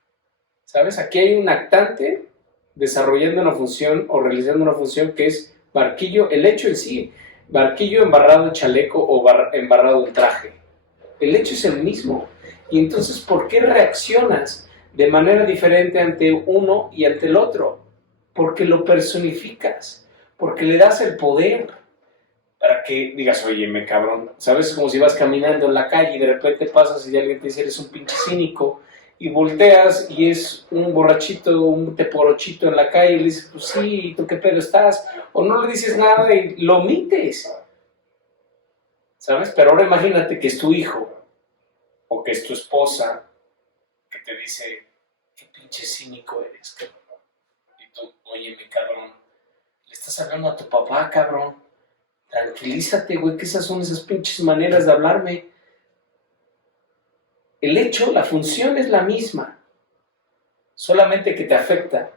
¿Sabes? Aquí hay un actante desarrollando una función o realizando una función que es barquillo, el hecho en sí, barquillo embarrado en chaleco o embarrado en traje. El hecho es el mismo. Y entonces, ¿por qué reaccionas de manera diferente ante uno y ante el otro? Porque lo personificas, porque le das el poder para que digas, oye, me cabrón, ¿sabes? Es como si vas caminando en la calle y de repente pasas y alguien te dice, eres un pinche cínico, y volteas y es un borrachito, un teporochito en la calle y le dices, pues sí, ¿tú qué pedo estás? O no le dices nada y lo omites, ¿sabes? Pero ahora imagínate que es tu hijo o que es tu esposa que te dice, qué pinche cínico eres, cabrón. Y tú, oye, mi cabrón, le estás hablando a tu papá, cabrón. Tranquilízate, güey, que esas son esas pinches maneras de hablarme. El hecho, la función es la misma, solamente que te afecta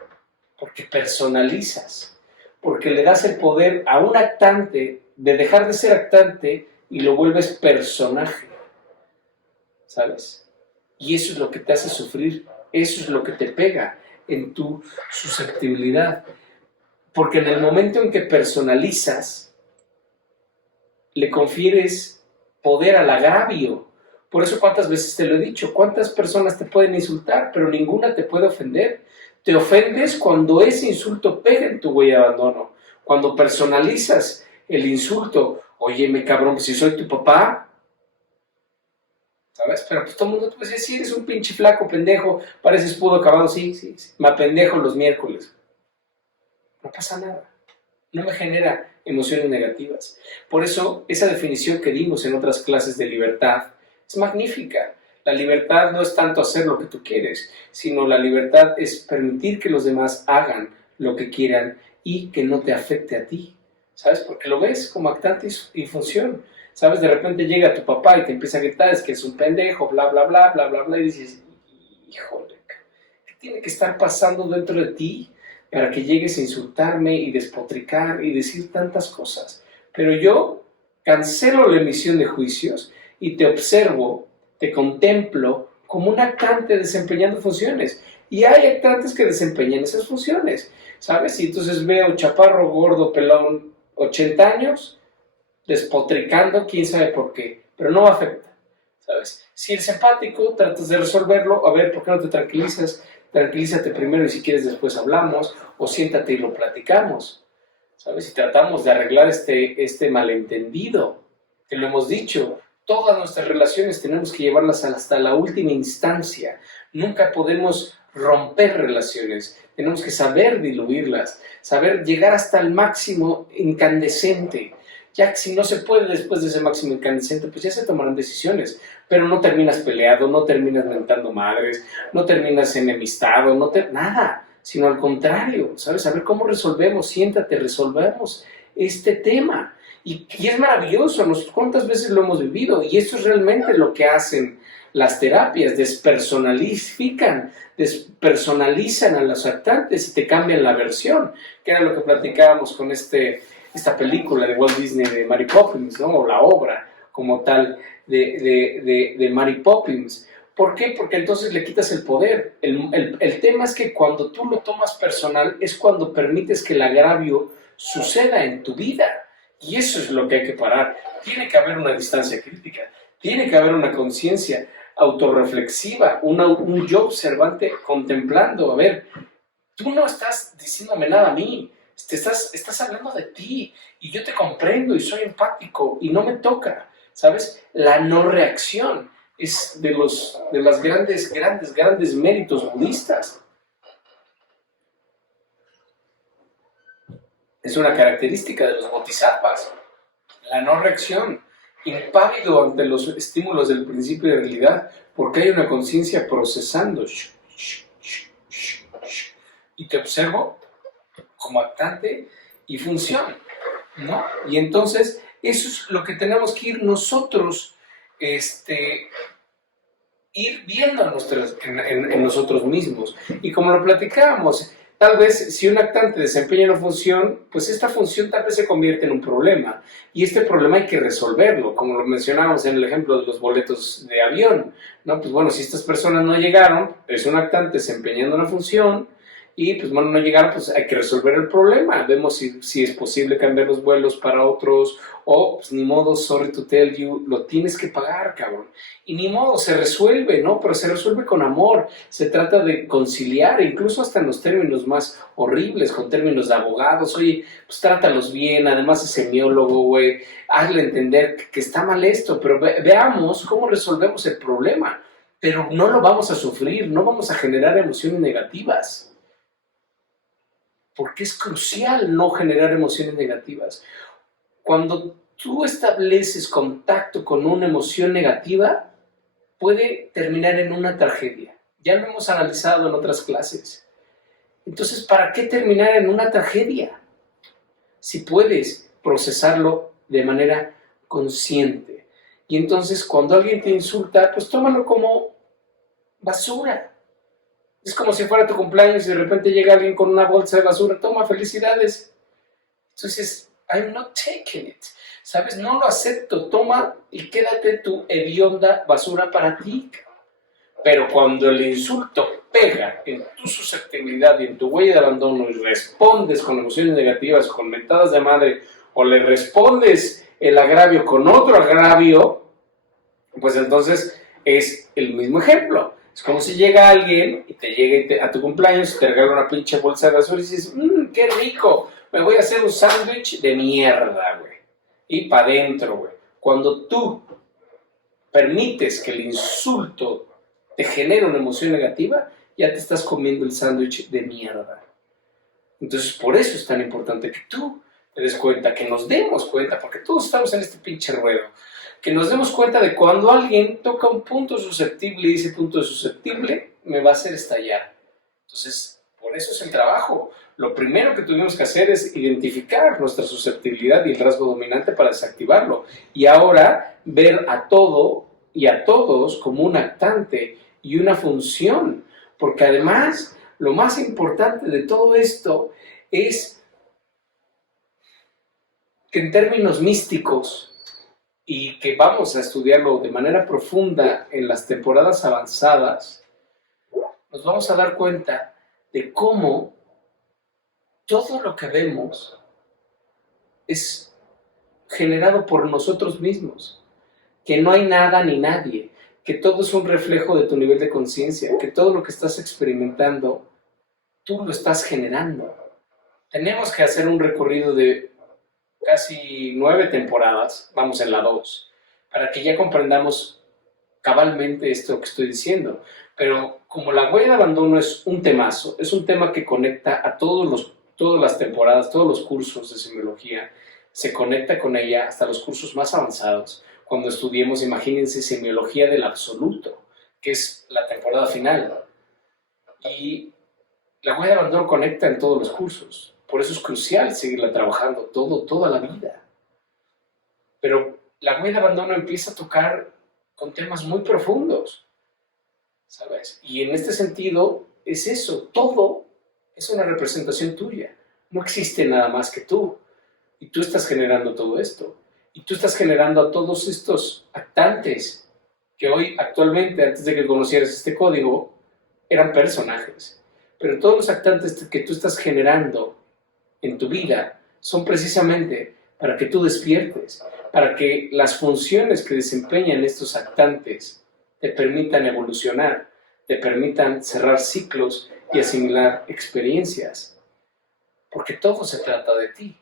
porque personalizas, porque le das el poder a un actante de dejar de ser actante y lo vuelves personaje, ¿sabes? Y eso es lo que te hace sufrir, eso es lo que te pega en tu susceptibilidad, porque en el momento en que personalizas, le confieres poder al agravio. Por eso cuántas veces te lo he dicho, cuántas personas te pueden insultar, pero ninguna te puede ofender. Te ofendes cuando ese insulto pega en tu huella de abandono, cuando personalizas el insulto. Oye, me cabrón, si soy tu papá, ¿sabes? Pero pues todo el mundo te puede decir, sí, eres un pinche flaco, pendejo, pareces pudo acabado, sí, me apendejo los miércoles. No pasa nada, no me genera emociones negativas. Por eso, esa definición que dimos en otras clases de libertad es magnífica. La libertad no es tanto hacer lo que tú quieres, sino la libertad es permitir que los demás hagan lo que quieran y que no te afecte a ti, ¿sabes? Porque lo ves como actante y función, ¿sabes? De repente llega tu papá y te empieza a gritar, es que es un pendejo, bla, bla, bla, bla, bla, bla, y dices, híjole, ¿qué tiene que estar pasando dentro de ti para que llegues a insultarme y despotricar y decir tantas cosas? Pero yo cancelo la emisión de juicios y te observo, te contemplo como un actante desempeñando funciones. Y hay actantes que desempeñan esas funciones, ¿sabes? Y entonces veo chaparro, gordo, pelón, 80 años, despotricando, quién sabe por qué, pero no afecta, ¿sabes? Si eres empático, tratas de resolverlo, a ver, ¿por qué no te tranquilizas? Tranquilízate primero y si quieres después hablamos, o siéntate y lo platicamos, ¿sabes? Y tratamos de arreglar este malentendido, que lo hemos dicho, todas nuestras relaciones tenemos que llevarlas hasta la última instancia, nunca podemos romper relaciones, tenemos que saber diluirlas, saber llegar hasta el máximo incandescente. Ya que si no se puede después de ese máximo incandescente, pues ya se tomarán decisiones, pero no terminas peleado, no terminas mentando madres, no terminas enemistado, nada, sino al contrario, ¿sabes? A ver cómo resolvemos, siéntate, resolvemos este tema. Y es maravilloso, ¿cuántas veces lo hemos vivido? Y esto es realmente lo que hacen las terapias, despersonalizan a los actantes y te cambian la versión, que era lo que platicábamos con esta película de Walt Disney de Mary Poppins, ¿no? O la obra como tal de Mary Poppins. ¿Por qué? Porque entonces le quitas el poder. El tema es que cuando tú lo tomas personal es cuando permites que el agravio suceda en tu vida. Y eso es lo que hay que parar. Tiene que haber una distancia crítica, tiene que haber una conciencia autorreflexiva, un yo observante contemplando. A ver, tú no estás diciéndome nada a mí, estás hablando de ti y yo te comprendo y soy empático y no me toca, ¿sabes? La no reacción es de los grandes méritos budistas. Es una característica de los bodhisattvas, la no reacción, impávido ante los estímulos del principio de realidad, porque hay una conciencia procesando. Y te observo como actante y función, ¿no? Y entonces, eso es lo que tenemos que ir nosotros, ir viendo en nosotros mismos. Y como lo platicábamos, tal vez si un actante desempeña una función, pues esta función tal vez se convierte en un problema. Y este problema hay que resolverlo, como lo mencionábamos en el ejemplo de los boletos de avión, ¿no? Pues bueno, si estas personas no llegaron, es un actante desempeñando una función, y pues bueno, no llegaron, pues hay que resolver el problema, vemos si es posible cambiar los vuelos para otros, o pues ni modo, sorry to tell you, lo tienes que pagar, cabrón. Y ni modo, se resuelve, ¿no? Pero se resuelve con amor, se trata de conciliar, incluso hasta en los términos más horribles, con términos de abogados, oye, pues trátalos bien, además es semiólogo, güey, hazle entender que está mal esto, pero veamos cómo resolvemos el problema, pero no lo vamos a sufrir, no vamos a generar emociones negativas. Porque es crucial no generar emociones negativas. Cuando tú estableces contacto con una emoción negativa, puede terminar en una tragedia. Ya lo hemos analizado en otras clases. Entonces, ¿para qué terminar en una tragedia? Si puedes procesarlo de manera consciente. Y entonces, cuando alguien te insulta, pues tómalo como basura. Es como si fuera tu cumpleaños y de repente llega alguien con una bolsa de basura, toma, felicidades. Entonces, I'm not taking it. ¿Sabes? No lo acepto, toma y quédate tu hedionda basura para ti. Pero cuando el insulto pega en tu susceptibilidad y en tu huella de abandono y respondes con emociones negativas, con mentadas de madre, o le respondes el agravio con otro agravio, pues entonces es el mismo ejemplo. Es como si llega alguien y te llega a tu cumpleaños y te regala una pinche bolsa de basura y dices, qué rico, me voy a hacer un sándwich de mierda, güey. Y para adentro, güey. Cuando tú permites que el insulto te genere una emoción negativa, ya te estás comiendo el sándwich de mierda. Entonces, por eso es tan importante que tú te des cuenta, que nos demos cuenta, porque todos estamos en este pinche ruedo, que nos demos cuenta de cuando alguien toca un punto susceptible y ese punto susceptible me va a hacer estallar. Entonces, por eso es el trabajo. Lo primero que tuvimos que hacer es identificar nuestra susceptibilidad y el rasgo dominante para desactivarlo. Y ahora ver a todo y a todos como un actante y una función. Porque además, lo más importante de todo esto es que en términos místicos, y que vamos a estudiarlo de manera profunda en las temporadas avanzadas, nos vamos a dar cuenta de cómo todo lo que vemos es generado por nosotros mismos, que no hay nada ni nadie, que todo es un reflejo de tu nivel de conciencia, que todo lo que estás experimentando, tú lo estás generando. Tenemos que hacer un recorrido de casi 9 temporadas, vamos en la 2, para que ya comprendamos cabalmente esto que estoy diciendo. Pero como la huella de abandono es un temazo, es un tema que conecta a todas las temporadas, todos los cursos de semiología, se conecta con ella hasta los cursos más avanzados. Cuando estudiemos, imagínense, semiología del absoluto, que es la temporada final. Y la huella de abandono conecta en todos los cursos. Por eso es crucial seguirla trabajando toda la vida. Pero la huella de abandono empieza a tocar con temas muy profundos, ¿sabes? Y en este sentido es eso, todo es una representación tuya. No existe nada más que tú. Y tú estás generando todo esto. Y tú estás generando a todos estos actantes que hoy, actualmente, antes de que conocieras este código, eran personajes. Pero todos los actantes que tú estás generando en tu vida son precisamente para que tú despiertes, para que las funciones que desempeñan estos actantes te permitan evolucionar, te permitan cerrar ciclos y asimilar experiencias, porque todo se trata de ti.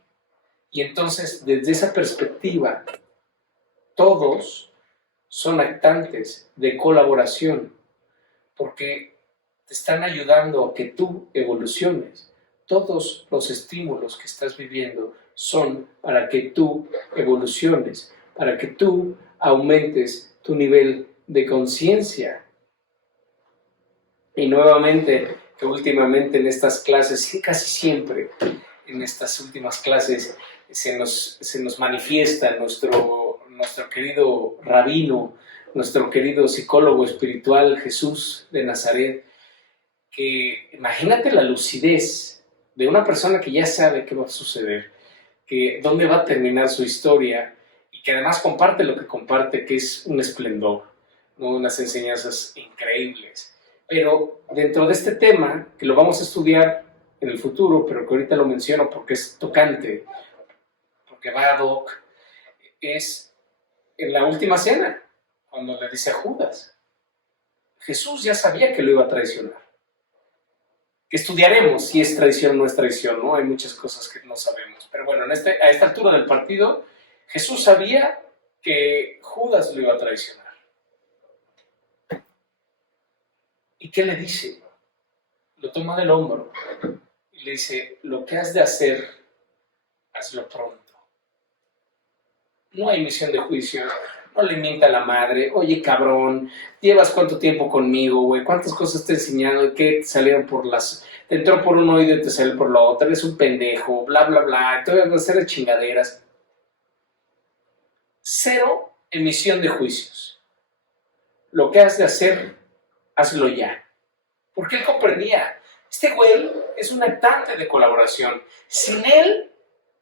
Y entonces, desde esa perspectiva, todos son actantes de colaboración, porque te están ayudando a que tú evoluciones. Todos los estímulos que estás viviendo son para que tú evoluciones, para que tú aumentes tu nivel de conciencia. Y nuevamente, que últimamente en estas clases, y casi siempre en estas últimas clases, se nos manifiesta nuestro querido rabino, nuestro querido psicólogo espiritual Jesús de Nazaret, que imagínate la lucidez de una persona que ya sabe qué va a suceder, que dónde va a terminar su historia y que además comparte lo que comparte, que es un esplendor, ¿no? Unas enseñanzas increíbles. Pero dentro de este tema, que lo vamos a estudiar en el futuro, pero que ahorita lo menciono porque es tocante, porque va ad hoc, es en la última cena, cuando le dice a Judas. Jesús ya sabía que lo iba a traicionar. Que estudiaremos si es traición o no es traición, ¿no? Hay muchas cosas que no sabemos. Pero bueno, a esta altura del partido, Jesús sabía que Judas lo iba a traicionar. ¿Y qué le dice? Lo toma del hombro y le dice, lo que has de hacer, hazlo pronto. No hay misión de juicio. No le mienta a la madre. Oye, cabrón, ¿llevas cuánto tiempo conmigo, güey? ¿Cuántas cosas te he enseñado? ¿Y qué te salieron por las... Te entró por un oído y te salió por la otra? Eres un pendejo, bla, bla, bla. Te voy a hacer de chingaderas. Cero emisión de juicios. Lo que has de hacer, hazlo ya. Porque él comprendía. Este güey es un actante de colaboración. Sin él,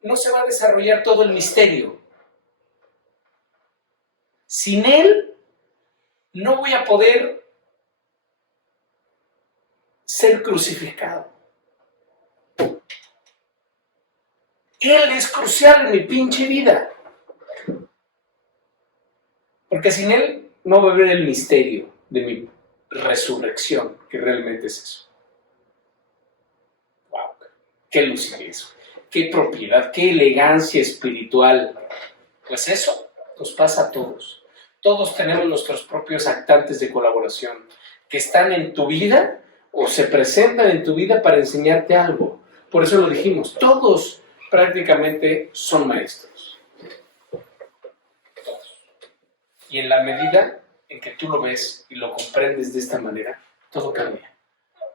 no se va a desarrollar todo el misterio. Sin él, no voy a poder ser crucificado. Él es crucial en mi pinche vida. Porque sin él no va a haber el misterio de mi resurrección, que realmente es eso. Wow, qué lucidez, qué propiedad, qué elegancia espiritual. Pues eso nos pasa a todos. Todos tenemos nuestros propios actantes de colaboración que están en tu vida o se presentan en tu vida para enseñarte algo. Por eso lo dijimos, todos prácticamente son maestros. Todos. Y en la medida en que tú lo ves y lo comprendes de esta manera, todo cambia.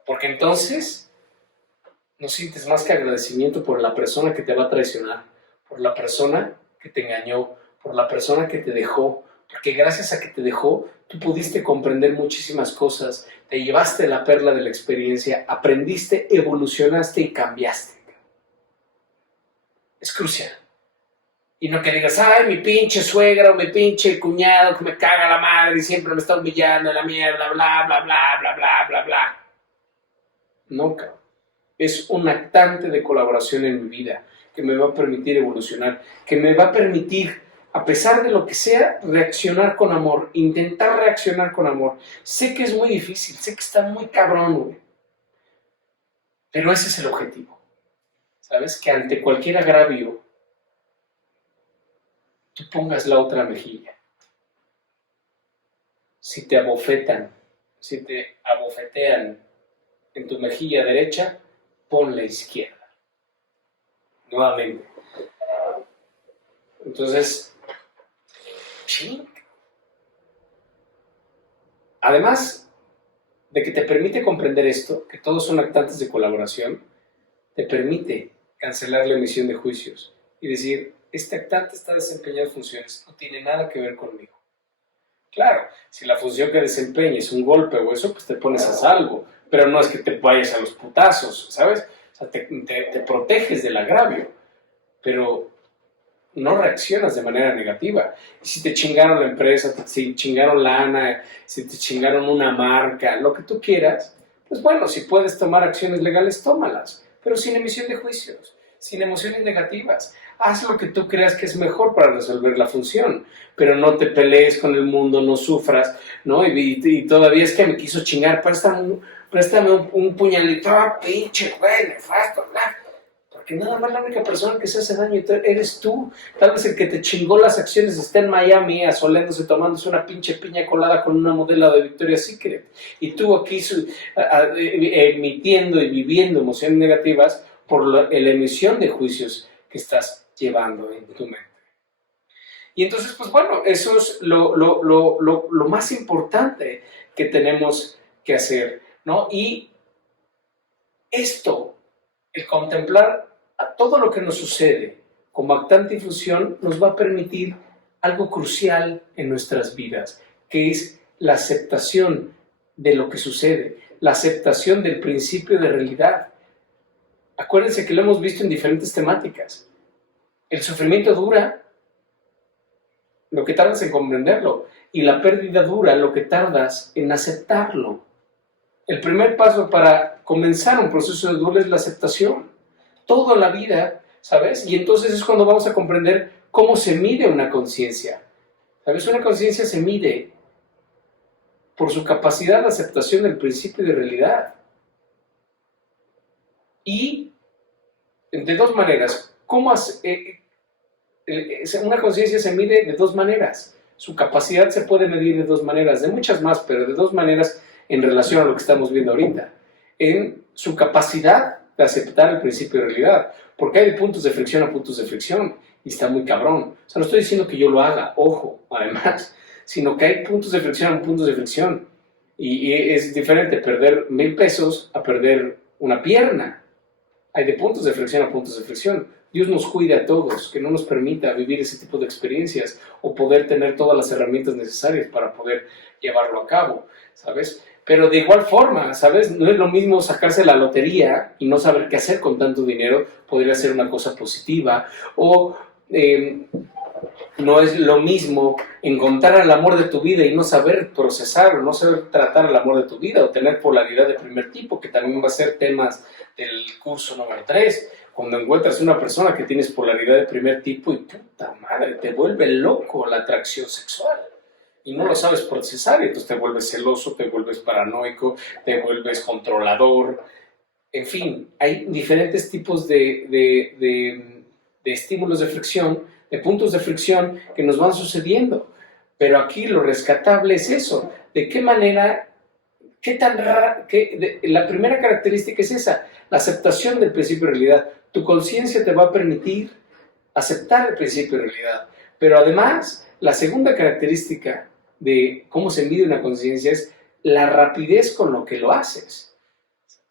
Porque entonces no sientes más que agradecimiento por la persona que te va a traicionar, por la persona que te engañó, por la persona que te dejó. Porque gracias a que te dejó, tú pudiste comprender muchísimas cosas, te llevaste la perla de la experiencia, aprendiste, evolucionaste y cambiaste. Es crucial. Y no que digas, ay, mi pinche suegra o mi pinche cuñado que me caga la madre y siempre me está humillando en la mierda, bla, bla, bla, bla, bla, bla, bla. No, cabrón. Es un actante de colaboración en mi vida que me va a permitir evolucionar, que me va a permitir, a pesar de lo que sea, reaccionar con amor, intentar reaccionar con amor. Sé que es muy difícil, sé que está muy cabrón, güey. Pero ese es el objetivo. ¿Sabes? Que ante cualquier agravio, tú pongas la otra mejilla. Si te abofetan, si te abofetean en tu mejilla derecha, pon la izquierda. Nuevamente. Entonces, ching. Además de que te permite comprender esto, que todos son actantes de colaboración, te permite cancelar la emisión de juicios y decir, este actante está desempeñando funciones, no tiene nada que ver conmigo. Claro, si la función que desempeña es un golpe o eso, pues te pones a salvo, pero no es que te vayas a los putazos, ¿sabes? O sea, te proteges del agravio, pero no reaccionas de manera negativa. Y si te chingaron la empresa, si chingaron lana, si te chingaron una marca, lo que tú quieras, pues bueno, si puedes tomar acciones legales, tómalas, pero sin emisión de juicios, sin emociones negativas. Haz lo que tú creas que es mejor para resolver la función, pero no te pelees con el mundo, no sufras, ¿no? Y todavía es que me quiso chingar, préstame un puñalito, pinche güey, nefasto, bla. Porque nada más la única persona que se hace daño eres tú. Tal vez el que te chingó las acciones está en Miami asoleándose, tomándose una pinche piña colada con una modelo de Victoria's Secret. Y tú aquí emitiendo y viviendo emociones negativas por la emisión de juicios que estás llevando en tu mente. Y entonces, pues bueno, eso es lo más importante que tenemos que hacer, ¿no? Y esto, el contemplar a todo lo que nos sucede como actante y fusión, nos va a permitir algo crucial en nuestras vidas, que es la aceptación de lo que sucede, la aceptación del principio de realidad. Acuérdense que lo hemos visto en diferentes temáticas. El sufrimiento dura lo que tardas en comprenderlo, y la pérdida dura lo que tardas en aceptarlo. El primer paso para comenzar un proceso de duelo es la aceptación. Toda la vida, ¿sabes? Y entonces es cuando vamos a comprender cómo se mide una conciencia. ¿Sabes? Una conciencia se mide por su capacidad de aceptación del principio de realidad. Y de dos maneras. Una conciencia se mide de dos maneras. Su capacidad se puede medir de dos maneras, de muchas más, pero de dos maneras en relación a lo que estamos viendo ahorita. En su capacidad de aceptar el principio de realidad, porque hay de puntos de fricción a puntos de fricción, y está muy cabrón. O sea, no estoy diciendo que yo lo haga, ojo, además, sino que hay puntos de fricción a puntos de fricción, y es diferente perder 1,000 pesos a perder una pierna. Hay de puntos de fricción a puntos de fricción. Dios nos cuide a todos, que no nos permita vivir ese tipo de experiencias o poder tener todas las herramientas necesarias para poder llevarlo a cabo, ¿sabes? Pero de igual forma, ¿sabes? No es lo mismo sacarse la lotería y no saber qué hacer con tanto dinero, podría ser una cosa positiva, o no es lo mismo encontrar el amor de tu vida y no saber procesar o no saber tratar el amor de tu vida, o tener polaridad de primer tipo, que también va a ser temas del curso número 3. Cuando encuentras una persona que tienes polaridad de primer tipo y puta madre, te vuelve loco la atracción sexual y no lo sabes procesar, y entonces te vuelves celoso, te vuelves paranoico, te vuelves controlador. En fin, hay diferentes tipos de estímulos de fricción, de puntos de fricción que nos van sucediendo. Pero aquí lo rescatable es eso. ¿De qué manera? ¿Qué tan rara? La primera característica es esa, la aceptación del principio de realidad. Tu conciencia te va a permitir aceptar el principio de realidad. Pero además, la segunda característica de cómo se mide una conciencia es la rapidez con lo que lo haces.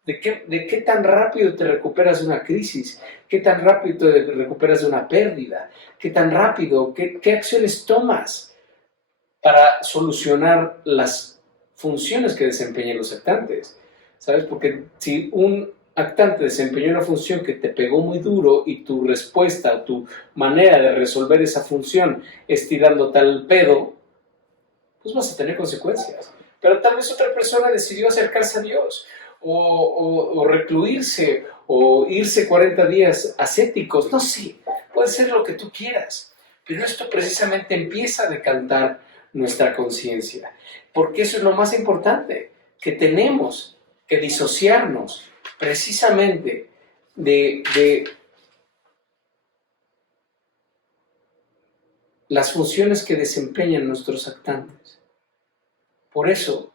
¿De qué tan rápido te recuperas de una crisis? ¿Qué tan rápido te recuperas de una pérdida? ¿Qué tan rápido? ¿Qué acciones tomas para solucionar las funciones que desempeñan los actantes? ¿Sabes? Porque si un actante desempeñó una función que te pegó muy duro y tu respuesta o tu manera de resolver esa función es tirando tal pedo, pues vas a tener consecuencias. Pero tal vez otra persona decidió acercarse a Dios, o recluirse, o irse 40 días ascéticos, no sé, puede ser lo que tú quieras, pero esto precisamente empieza a decantar nuestra conciencia, porque eso es lo más importante, que tenemos que disociarnos precisamente de las funciones que desempeñan nuestros actantes. Por eso,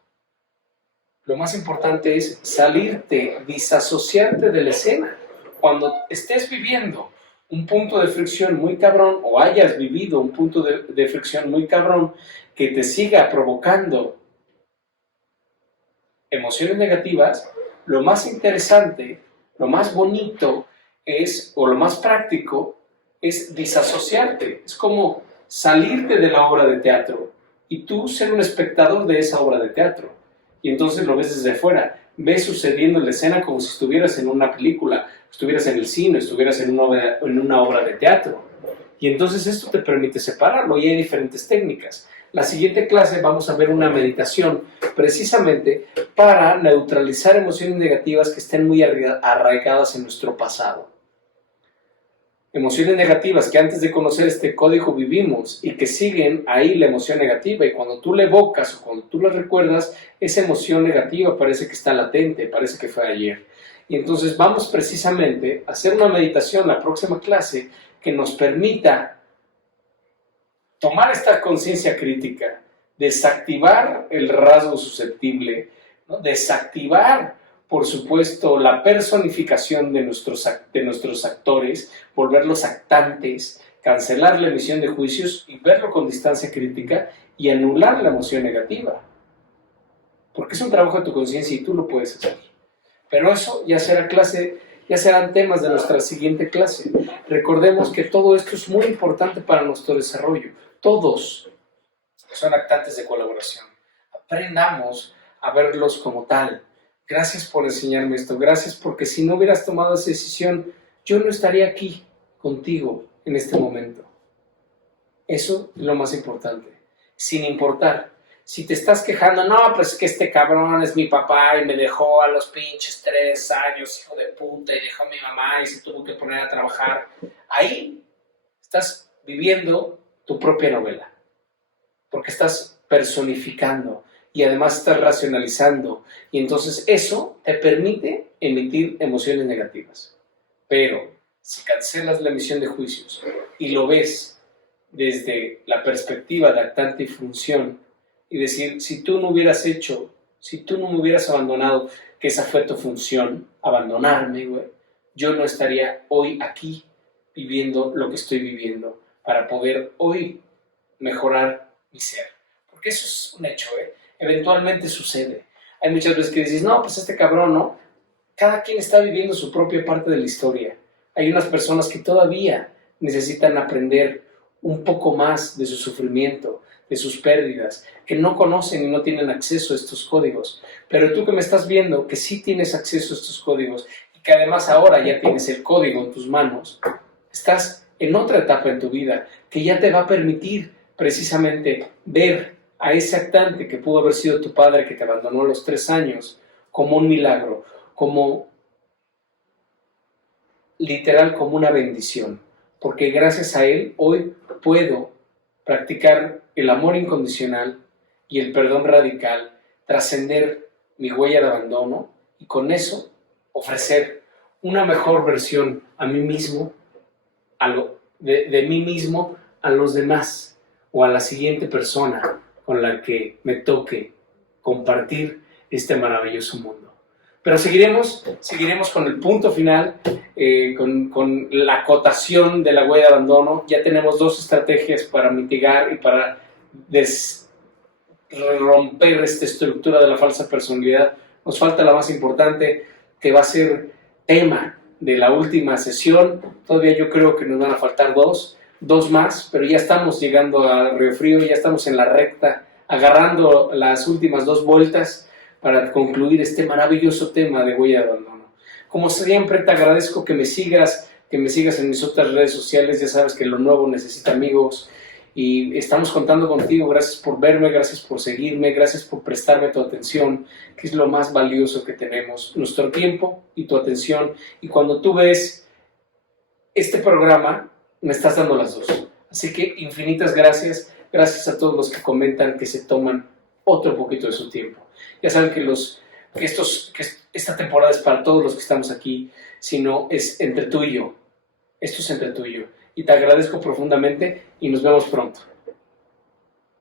lo más importante es salirte, disasociarte de la escena. Cuando estés viviendo un punto de fricción muy cabrón, o hayas vivido un punto de fricción muy cabrón que te siga provocando emociones negativas, lo más interesante, lo más bonito o lo más práctico es disasociarte. Es como salirte de la obra de teatro y tú ser un espectador de esa obra de teatro. Y entonces lo ves desde fuera, ves sucediendo la escena como si estuvieras en una película, estuvieras en el cine, estuvieras en una obra de teatro. Y entonces esto te permite separarlo, y hay diferentes técnicas. La siguiente clase vamos a ver una meditación precisamente para neutralizar emociones negativas que estén muy arraigadas en nuestro pasado. Emociones negativas que antes de conocer este código vivimos y que siguen ahí la emoción negativa, y cuando tú la evocas o cuando tú la recuerdas, esa emoción negativa parece que está latente, parece que fue ayer. Y entonces vamos precisamente a hacer una meditación la próxima clase que nos permita tomar esta conciencia crítica, desactivar el rasgo susceptible, ¿no? Desactivar, por supuesto, la personificación de nuestros actores, volverlos actantes, cancelar la emisión de juicios y verlo con distancia crítica y anular la emoción negativa. Porque es un trabajo de tu conciencia y tú lo puedes hacer. Pero eso ya serán temas de nuestra siguiente clase. Recordemos que todo esto es muy importante para nuestro desarrollo. Todos son actantes de colaboración. Aprendamos a verlos como tal. Gracias por enseñarme esto. Gracias, porque si no hubieras tomado esa decisión, yo no estaría aquí contigo en este momento. Eso es lo más importante. Sin importar Si te estás quejando, no, pues que este cabrón es mi papá y me dejó a los pinches 3 años, hijo de puta, y dejó a mi mamá y se tuvo que poner a trabajar. Ahí estás viviendo tu propia novela, porque estás personificando y además estás racionalizando, y entonces eso te permite emitir emociones negativas. Pero si cancelas la emisión de juicios y lo ves desde la perspectiva de actante y función, y decir, si tú no hubieras hecho, si tú no me hubieras abandonado, que esa fue tu función, abandonarme, güey, yo no estaría hoy aquí viviendo lo que estoy viviendo para poder hoy mejorar mi ser. Porque eso es un hecho, eventualmente sucede. Hay muchas veces que dices, no, pues este cabrón, ¿no? Cada quien está viviendo su propia parte de la historia. Hay unas personas que todavía necesitan aprender un poco más de su sufrimiento, de sus pérdidas, que no conocen y no tienen acceso a estos códigos. Pero tú que me estás viendo, que sí tienes acceso a estos códigos y que además ahora ya tienes el código en tus manos, estás en otra etapa en tu vida que ya te va a permitir precisamente ver a ese actante que pudo haber sido tu padre que te abandonó a los 3 años como un milagro, como literal, como una bendición, porque gracias a él hoy puedo practicar el amor incondicional y el perdón radical, trascender mi huella de abandono y con eso ofrecer una mejor versión a mí mismo, de mí mismo a los demás o a la siguiente persona con la que me toque compartir este maravilloso mundo. Pero seguiremos con el punto final, con la acotación de la huella de abandono. Ya tenemos 2 estrategias para mitigar y para romper esta estructura de la falsa personalidad. Nos falta la más importante, que va a ser tema de la última sesión. Todavía yo creo que nos van a faltar 2 más, pero ya estamos llegando a Río Frío, ya estamos en la recta, agarrando las últimas 2 vueltas para concluir este maravilloso tema de huella de abandono. Como siempre, te agradezco que me sigas en mis otras redes sociales. Ya sabes que lo nuevo necesita amigos y estamos contando contigo. Gracias por verme, gracias por seguirme, gracias por prestarme tu atención, que es lo más valioso que tenemos, nuestro tiempo y tu atención. Y cuando tú ves este programa, me estás dando las 2. Así que infinitas gracias. Gracias a todos los que comentan, que se toman otro poquito de su tiempo. Ya saben que esta temporada es para todos los que estamos aquí, sino es entre tú y yo. Esto es entre tú y yo. Y te agradezco profundamente y nos vemos pronto.